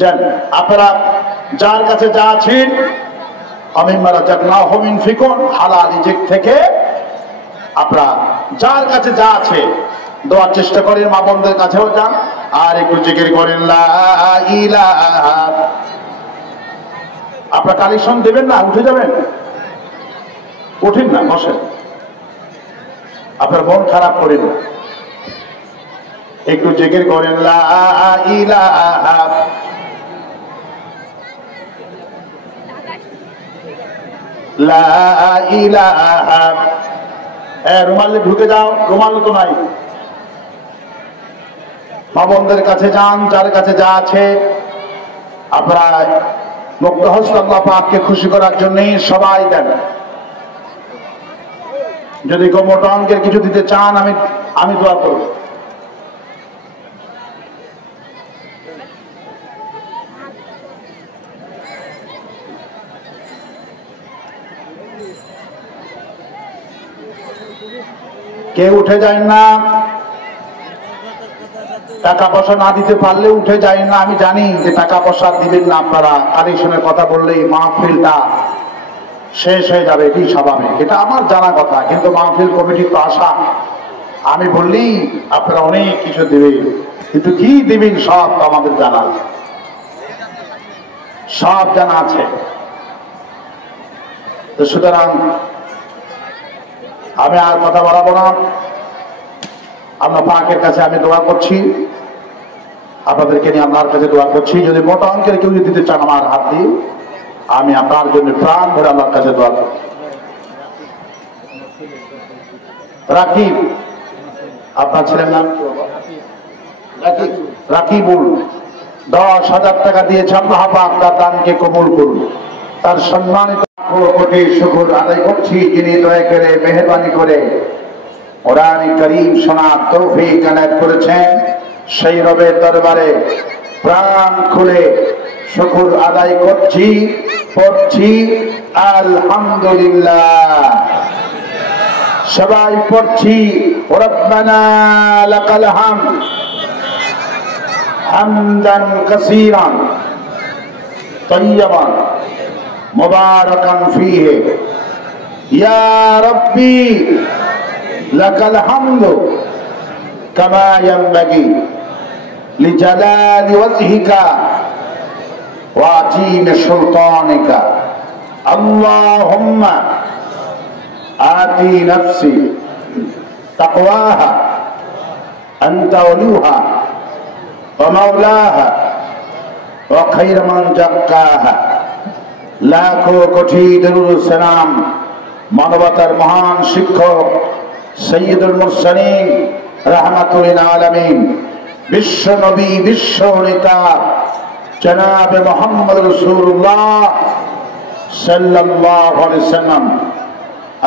জান। আপনারা যার কাছে যা আছেন আমিমারা জাকনাহুম ইনফিকুন হালাল রিজিক থেকে আপনারা যার কাছে যা আছে দেওয়ার চেষ্টা করেন। মা বোনদের কাছেও যান আর একটু জিকির করেন লা ইলাহা। আপনারা কালেকশন দেবেন না, উঠে যাবেন? উঠেন না, বসেন। আপনার মন খারাপ করেন, একটু জিকির করেন লা ইলাহা লা ইলাহা। রুমালে ঢুকে যাও, রুমাল তো নাই। মা বোনদের কাছে যান, যার কাছে যা আছে আপনারা মুক্ত হস্ত আল্লাহ পাককে খুশি করার জন্য সবাই দেন। যদি কেউ মোটা অঙ্কের কিছু দিতে চান আমি দোয়া করব। কেউ উঠে যায় না। টাকা পয়সা না দিতে পারলে উঠে যায় না, আমি জানি যে টাকা পয়সা দিবেন না আপনারা, কালেকশনের কথা বললেই মাহফিলটা শেষ হয়ে যাবে, এটি স্বাভাবিক, এটা আমার জানা কথা। কিন্তু মাহফিল কমিটির তো আশা, আমি বললেই আপনারা অনেক কিছু দেবেন, কিন্তু কি দেবেন সব আমাদের জানা, সব জানা আছে। তো সুতরাং আমি আর কথা বাড়াবো না, আল্লাহ পাকের কাছে আমি দোয়া করছি, আপনাদেরকে নিয়ে আল্লাহর কাছে দোয়া করছি, যদি মোটা অঙ্কের কেউ দিতে চান আমার হাত দিয়ে, আমি আপনার জন্য প্রাণ ভরে আল্লাহর কাছে দোয়া করছি। রাকিব, আপনার ছেলের নাম রাকিবুল 10,000 টাকা দিয়েছে, আল্লাহ পাক তার দানকে কবুল করুন, তার সম্মানিত কোটি শুকর আদায় করছি, যিনি দয়া করে মেহেরবানি করে কোরআন কারীম শোনার তৌফিক এনায়েত করেছেন। সেই রবের দরবারে প্রাণ খুলে শুকর আদায় করছি, পড়ছি আলহামদুলিল্লাহ, সবাই পড়ছি রব্বানা লাকাল হামদ হামদান কাসীরান তাইয়্যিবান মুবারাকান ফীহি ইয়া রাব্বি লাকাল হামদু কামা ইয়ানবাগি লিজালালি ওয়াজহিকা ওয়া আযীমি সুলতানিকা আল্লাহুম্মা আতি নাফসি তাকওয়াহা আনতা ওয়ালিউহা ওয়া মাওলাহা ওয়া খায়রু মান যাক্কাহা। লাখো কোটি দরুদ সালাম মানবতার মহান শিক্ষক সৈয়দুল মুরসালিন রাহমাতুল লিল আলামিন, বিশ্ব নবী, বিশ্ব নেতা জনাবে মুহাম্মদ রাসূলুল্লাহ সাল্লাল্লাহু আলাইহি ওয়াসাল্লাম,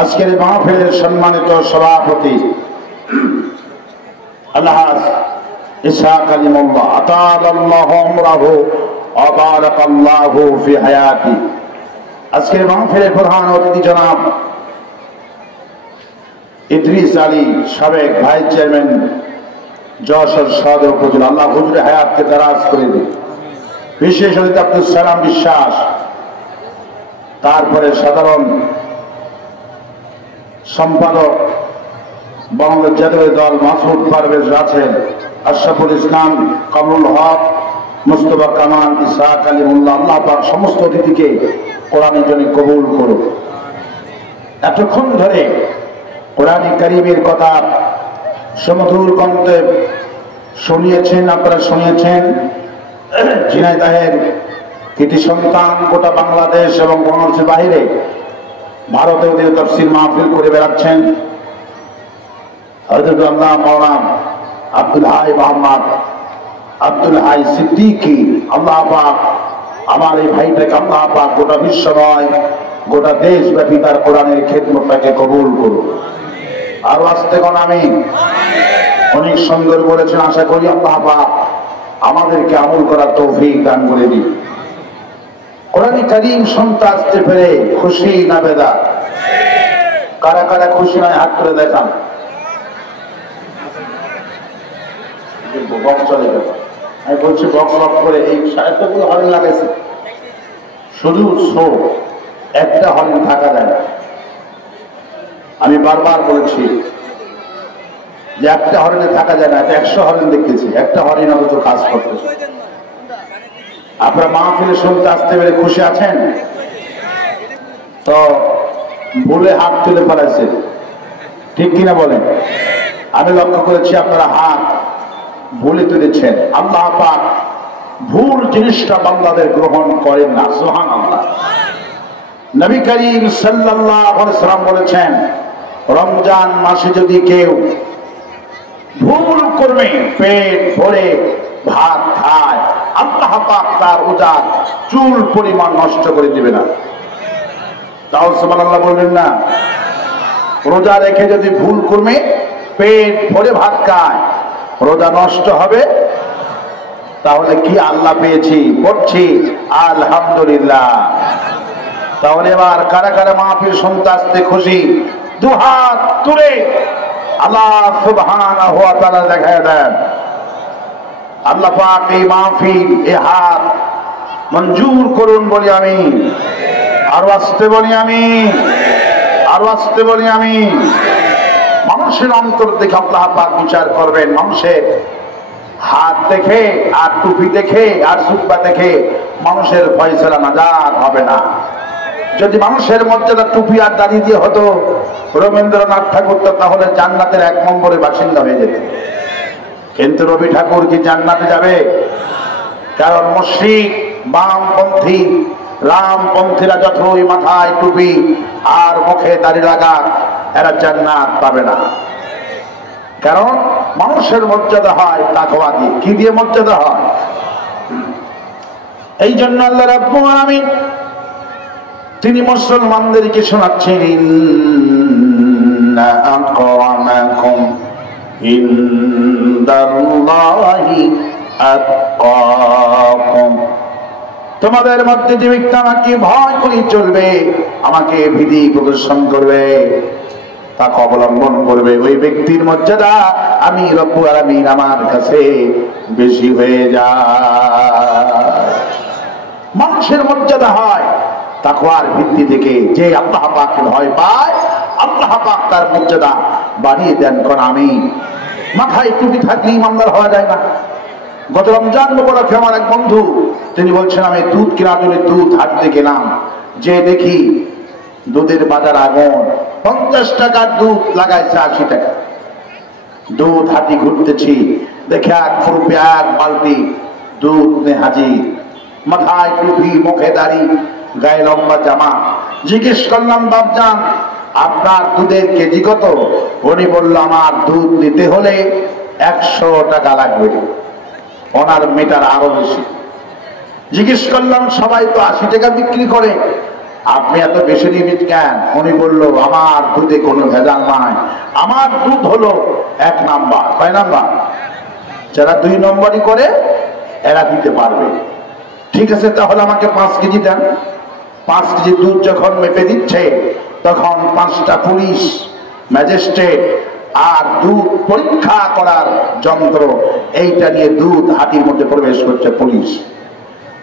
আজকের মাহফিলের সম্মানিত সভাপতি আলহাজ ইসহাক আলী মোল্লা, আতালাল্লাহু উমরাহু ওয়া বারাকাল্লাহু ফি হায়াতি। আজকের মাহফিলের প্রধান অতিথি জনাব ইদ্রিস আলী, সাবেক ভাইস চেয়ারম্যান যশোর সদর উপজেলা, আল্লাহ হুজুরে হায়াতকে দারাজ করে দিন। বিশেষ অতিথি আব্দুল সালাম বিশ্বাস, তারপরে সাধারণ সম্পাদক বাংলাদেশ জাতীয় দল মাসুদ পারভেজ আছেন, আশরাফুল ইসলাম, কামরুল হক, মুস্তফা কামাল, ইসহাক আলী মোল্লা। আল্লাহ পাক সমস্ত অতিথিকে কোরআনের জন্য কবুল করুন। এতক্ষণ ধরে কোরআন কারীমের কথা সমধুর কণ্ঠে শুনিয়েছেন, আপনারা শুনিয়েছেন। ঝিনাইদহের কৃতি সন্তান গোটা বাংলাদেশ এবং বাংলাদেশের বাহিরে ভারতে ওদের তাফসীর মাহফিল করে বেড়াচ্ছেন হযরত আল্লাহ মাওলানা আব্দুল হাই মোহাম্মদ আব্দুল হাই সিদ্দিকী। আল্লাহ পাক আমার এই ভাইটাকে আল্লাহ পাক গোটা বিশ্ব নয় গোটা দেশব্যাপী তার কোরআনের খেদমতটাকে কবুল করুন। আরো আসতে কোন আমিন। অনেক সুন্দর বলেছেন, আশা করি আল্লাহ পাক আমাদেরকে আমল করার তৌফিক দান করে দিন। কোরআন কারীম শুনতে আসতে পেরে খুশি না বেদা? কারা কারা খুশি নয় হাত করে দেখান। বক্স চলে গেল, আমি বলছি বক্স অফ করে এই সাহিত্যগুলো হরিণ লাগাইছে, শুধু শো, একটা হরিণ থাকা যায় না। আমি বারবার বলেছি যে একটা হরিণে থাকা যায় না, 100 হরিণ দেখেছি, একটা হরিণ অথচ কাজ করতেছে। আপনারা মাহফিলে শুনতে আসতে পেরে খুশি আছেন তো? ভুলে হাত তুলে ফেলাইছে, ঠিক কিনা বলেন? আমি লক্ষ্য করেছি আপনারা হাত ভুলে তুলেছেন। আল্লাহ পাক ভুল জিনিসটা বান্দাদের গ্রহণ করেন না। সুবহানাল্লাহ। নবী করিম সাল্লাল্লাহু আলাইহি ওয়াসাল্লাম বলেছেন, রমজান মাসে যদি কেউ ভুল করবে, পেট ভরে ভাত খায়, আল্লাহ পাক তার রোজা চুল পরিমাণ নষ্ট করে দিবে না। তাও সুবহানাল্লাহ বলবেন না? রোজা রেখে যদি ভুল করবে, পেট ভরে ভাত খায়, রোজা নষ্ট হবে। তাহলে কি আল্লাহ পেয়েছি? পড়ছি আলহামদুলিল্লাহ। তাহলে এবার কারা কারা মাহফিল শুনতে আসতে খুশি? দুহাত তুলে আল্লাহ সুবহানাহু ওয়া তাআলা দেখায় দেন। আল্লাহ পাক এই মাহফিল, এ হাত মঞ্জুর করুন বলি আমি, আরো আসতে বলি আমি, আরো আসতে বলি আমি। মানুষের অন্তর দেখে আল্লাহ পাক বিচার করবেন। মানুষের হাত দেখে আর টুপি দেখে আর জুব্বা দেখে মানুষের ফয়সালা নাজাত হবে না। যদি মানুষের মর্যাদা টুপি আর দাড়ি দিয়ে হতো, রবীন্দ্রনাথ ঠাকুর তো তাহলে জান্নাতের 1 নম্বরে বাসিন্দা হয়ে যেত। কিন্তু রবি ঠাকুর কি জান্নাতে যাবে? কারণ মুশরিক, বামপন্থী, রামপন্থীরা যতই মাথায় টুপি আর মুখে দাড়ি লাগা, এরা জান্নাত পাবে না। কারণ মানুষের মর্যাদা হয় তাকওয়া দিয়ে। কি দিয়ে মর্যাদা হয়? এই জন্য আল্লাহ রাব্বুল আলামিন তিনি মুসলমানদেরকে শোনাচ্ছেন, ইন্না আকরামাকুম ইনদাল্লাহি আতকাকুম, তোমাদের মধ্যে যে ব্যক্তি আমাকে ভয় করে চলবে, আমাকে ভীতি প্রদর্শন করবে, তাকে অবলম্বন করবে, ওই ব্যক্তির মর্যাদা আমি রব্বুল আলামিন আমার কাছে বেশি হয়ে যায়। মানুষের মর্যাদা হয় তাকওয়ার ভিত্তি থেকে। যে আল্লাহ পাককে ভয় পায়, আল্লাহ পাক তার মর্যাদা বাড়িয়ে দেন। কারণ আমি মাথায় টুপি থাকলে ইমানদার হওয়া যায় না। গত রমজান উপলক্ষে আমার এক বন্ধু তিনি বলছেন, আমি দুধ কেনার জন্য দুধ হাঁটতে গেলাম, যে দেখি দুধের বাজার আগুন, 50 টাকার দুধ লাগাইছে 80 টাকা। দুধ হাঁটি ঘুরতেছি, দেখে এক ফুরপি এক বালতি দুধ নে হাজির, মাথায় টুপি, মুখে দাড়ি, গায়ে লম্বা জামা। জিজ্ঞেস করলাম, বাপজান আপনার দুধের কেজি কত? উনি বলল, আমার দুধ নিতে হলে 100 টাকা লাগবে। ওনার মিটার আরো বেশি। জিজ্ঞেস করলাম, সবাই তো 80 টাকা বিক্রি করে, আপনি এত বেশি নিবেন কেন? উনি বলল, আমার দুধে কোনো ভেজাল নাই, আমার দুধ হলো 1 নাম্বার। কয় নাম্বার? যারা 2 নম্বরই করে এরা দিতে পারবে। ঠিক আছে, তাহলে আমাকে 5 কেজি দেন। 5 কেজি দুধ যখন মেপে দিচ্ছে, তখন 5টা পুলিশ, ম্যাজিস্ট্রেট আর দুধ পরীক্ষা করার যন্ত্র, এইটা নিয়ে দুধ হাটির মধ্যে প্রবেশ করছে পুলিশ।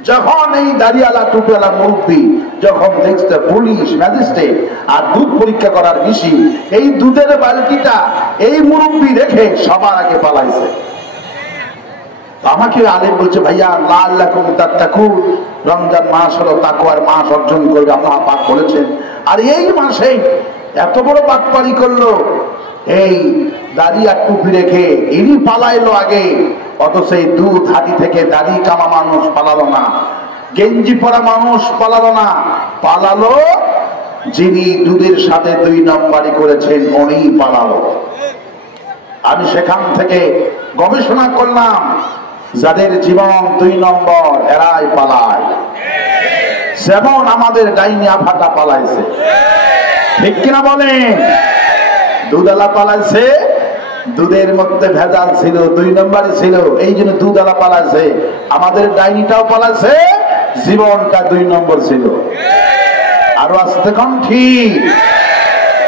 যখন এই দাড়িওয়ালা টুপিওয়ালা মুরব্বী যখন দেখছে পুলিশ, ম্যাজিস্ট্রেট আর দুধ পরীক্ষা করার বিষয়, এই দুধের বালতিটা এই মুরব্বী রেখে সবার আগে পালাইছে। আমাকে আলেম বলছে, ভাইয়া লাআল্লাকুম তাত্তাকুন, রমজান মাস হলো তাকওয়ার মাস, অর্জন করবে আল্লাহ পাক বলেছেন। আর এই মাসে এত বড় বাটপারি করলো, এই দাড়ি আর টুপি রেখে ইনি পালাইলো আগে, অথচ এই দুধ হাটি থেকে দাড়ি কামা মানুষ পালালো না, গেঞ্জি পরা মানুষ পালালো না, পালালো যিনি দুধের সাথে 2 নম্বরই করেছেন, উনি পালালো। আমি সেখান থেকে গবেষণা করলাম, যাদের জীবন 2 নম্বর এরাই পালায়। যেমন আমাদের ডাইনি আফাটা পালাইছে, ঠিক কিনা বলেন? দুধওয়ালা পালাইছে, দুধের মধ্যে ভেজাল ছিল, 2 নম্বরই ছিল, এই জন্য দুধওয়ালা পালাইছে। আমাদের ডাইনিটাও পালাইছে, জীবনটা 2 নম্বর ছিল। আরো আসতে কম ঠিক?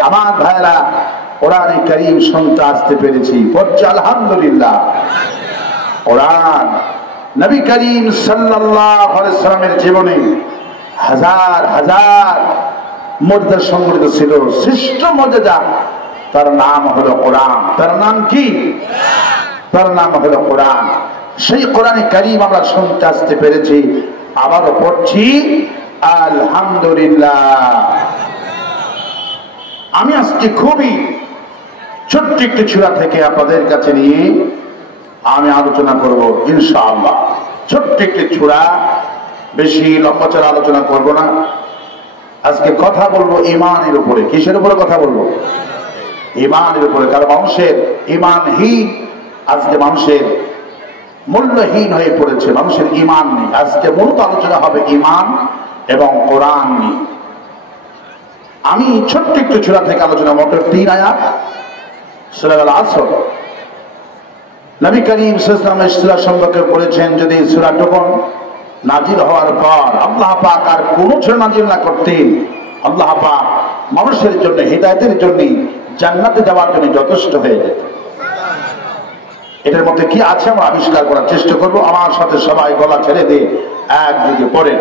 আমার ভাইরা, কোরআনে কারীম শুনতে আসতে পেরেছি, পড়ছে আলহামদুলিল্লাহ। কোরআন নবী করিম সাল্লাল্লাহু আলাইহি সাল্লামের জীবনে হাজার হাজার মর্যাদা সমৃদ্ধ ছিল। শ্রেষ্ঠ মর্যাদা, তার নাম হলো কোরআন। তার নাম কি? তার নাম হলো কোরআন। সেই কোরআনে কারীম আমরা শুনতে আসতে পেরেছি, আবারও পড়ছি আলহামদুলিল্লাহ। আমি আজকে খুবই ছোট্ট একটি সূরা থেকে আপনাদের কাছে নিয়ে আমি আলোচনা করব ইনশাআল্লাহ। ছোট্ট একটি সূরা, বেশি লম্বা চড়া আলোচনা করব না। আজকে কথা বলবো ঈমানের উপরে। কিসের উপরে কথা বলবো? ঈমানের উপরে। কারণ মানুষের ঈমানহীন, আজকে মানুষের মূল্যহীন হয়ে পড়েছে, মানুষের ঈমান নেই। আজকে মূলত আলোচনা হবে ঈমান এবং কোরআন নিয়ে। আমি ছোট্ট একটু সূরা থেকে আলোচনা, মোট 3 আয়াত, সূরা আল আসর। নবী করিম সাল্লাল্লাহু আলাইহি ওয়াসাল্লাম সম্পর্কে বলেছেন, যদি সূরাটুকু নাজিল হওয়ার পর আল্লাহ পাক আর কোন সূরা নাজিল না করতেন, আল্লাহ পাক মানুষের জন্য, হিদায়াতের জন্য, জান্নাতে যাওয়ার জন্য যথেষ্ট হয়ে যেত। এটার মধ্যে কি আছে আমরা আবিষ্কার করার চেষ্টা করব। আমার সাথে সবাই গলা ছেড়ে দিয়ে একদিকে পড়েন।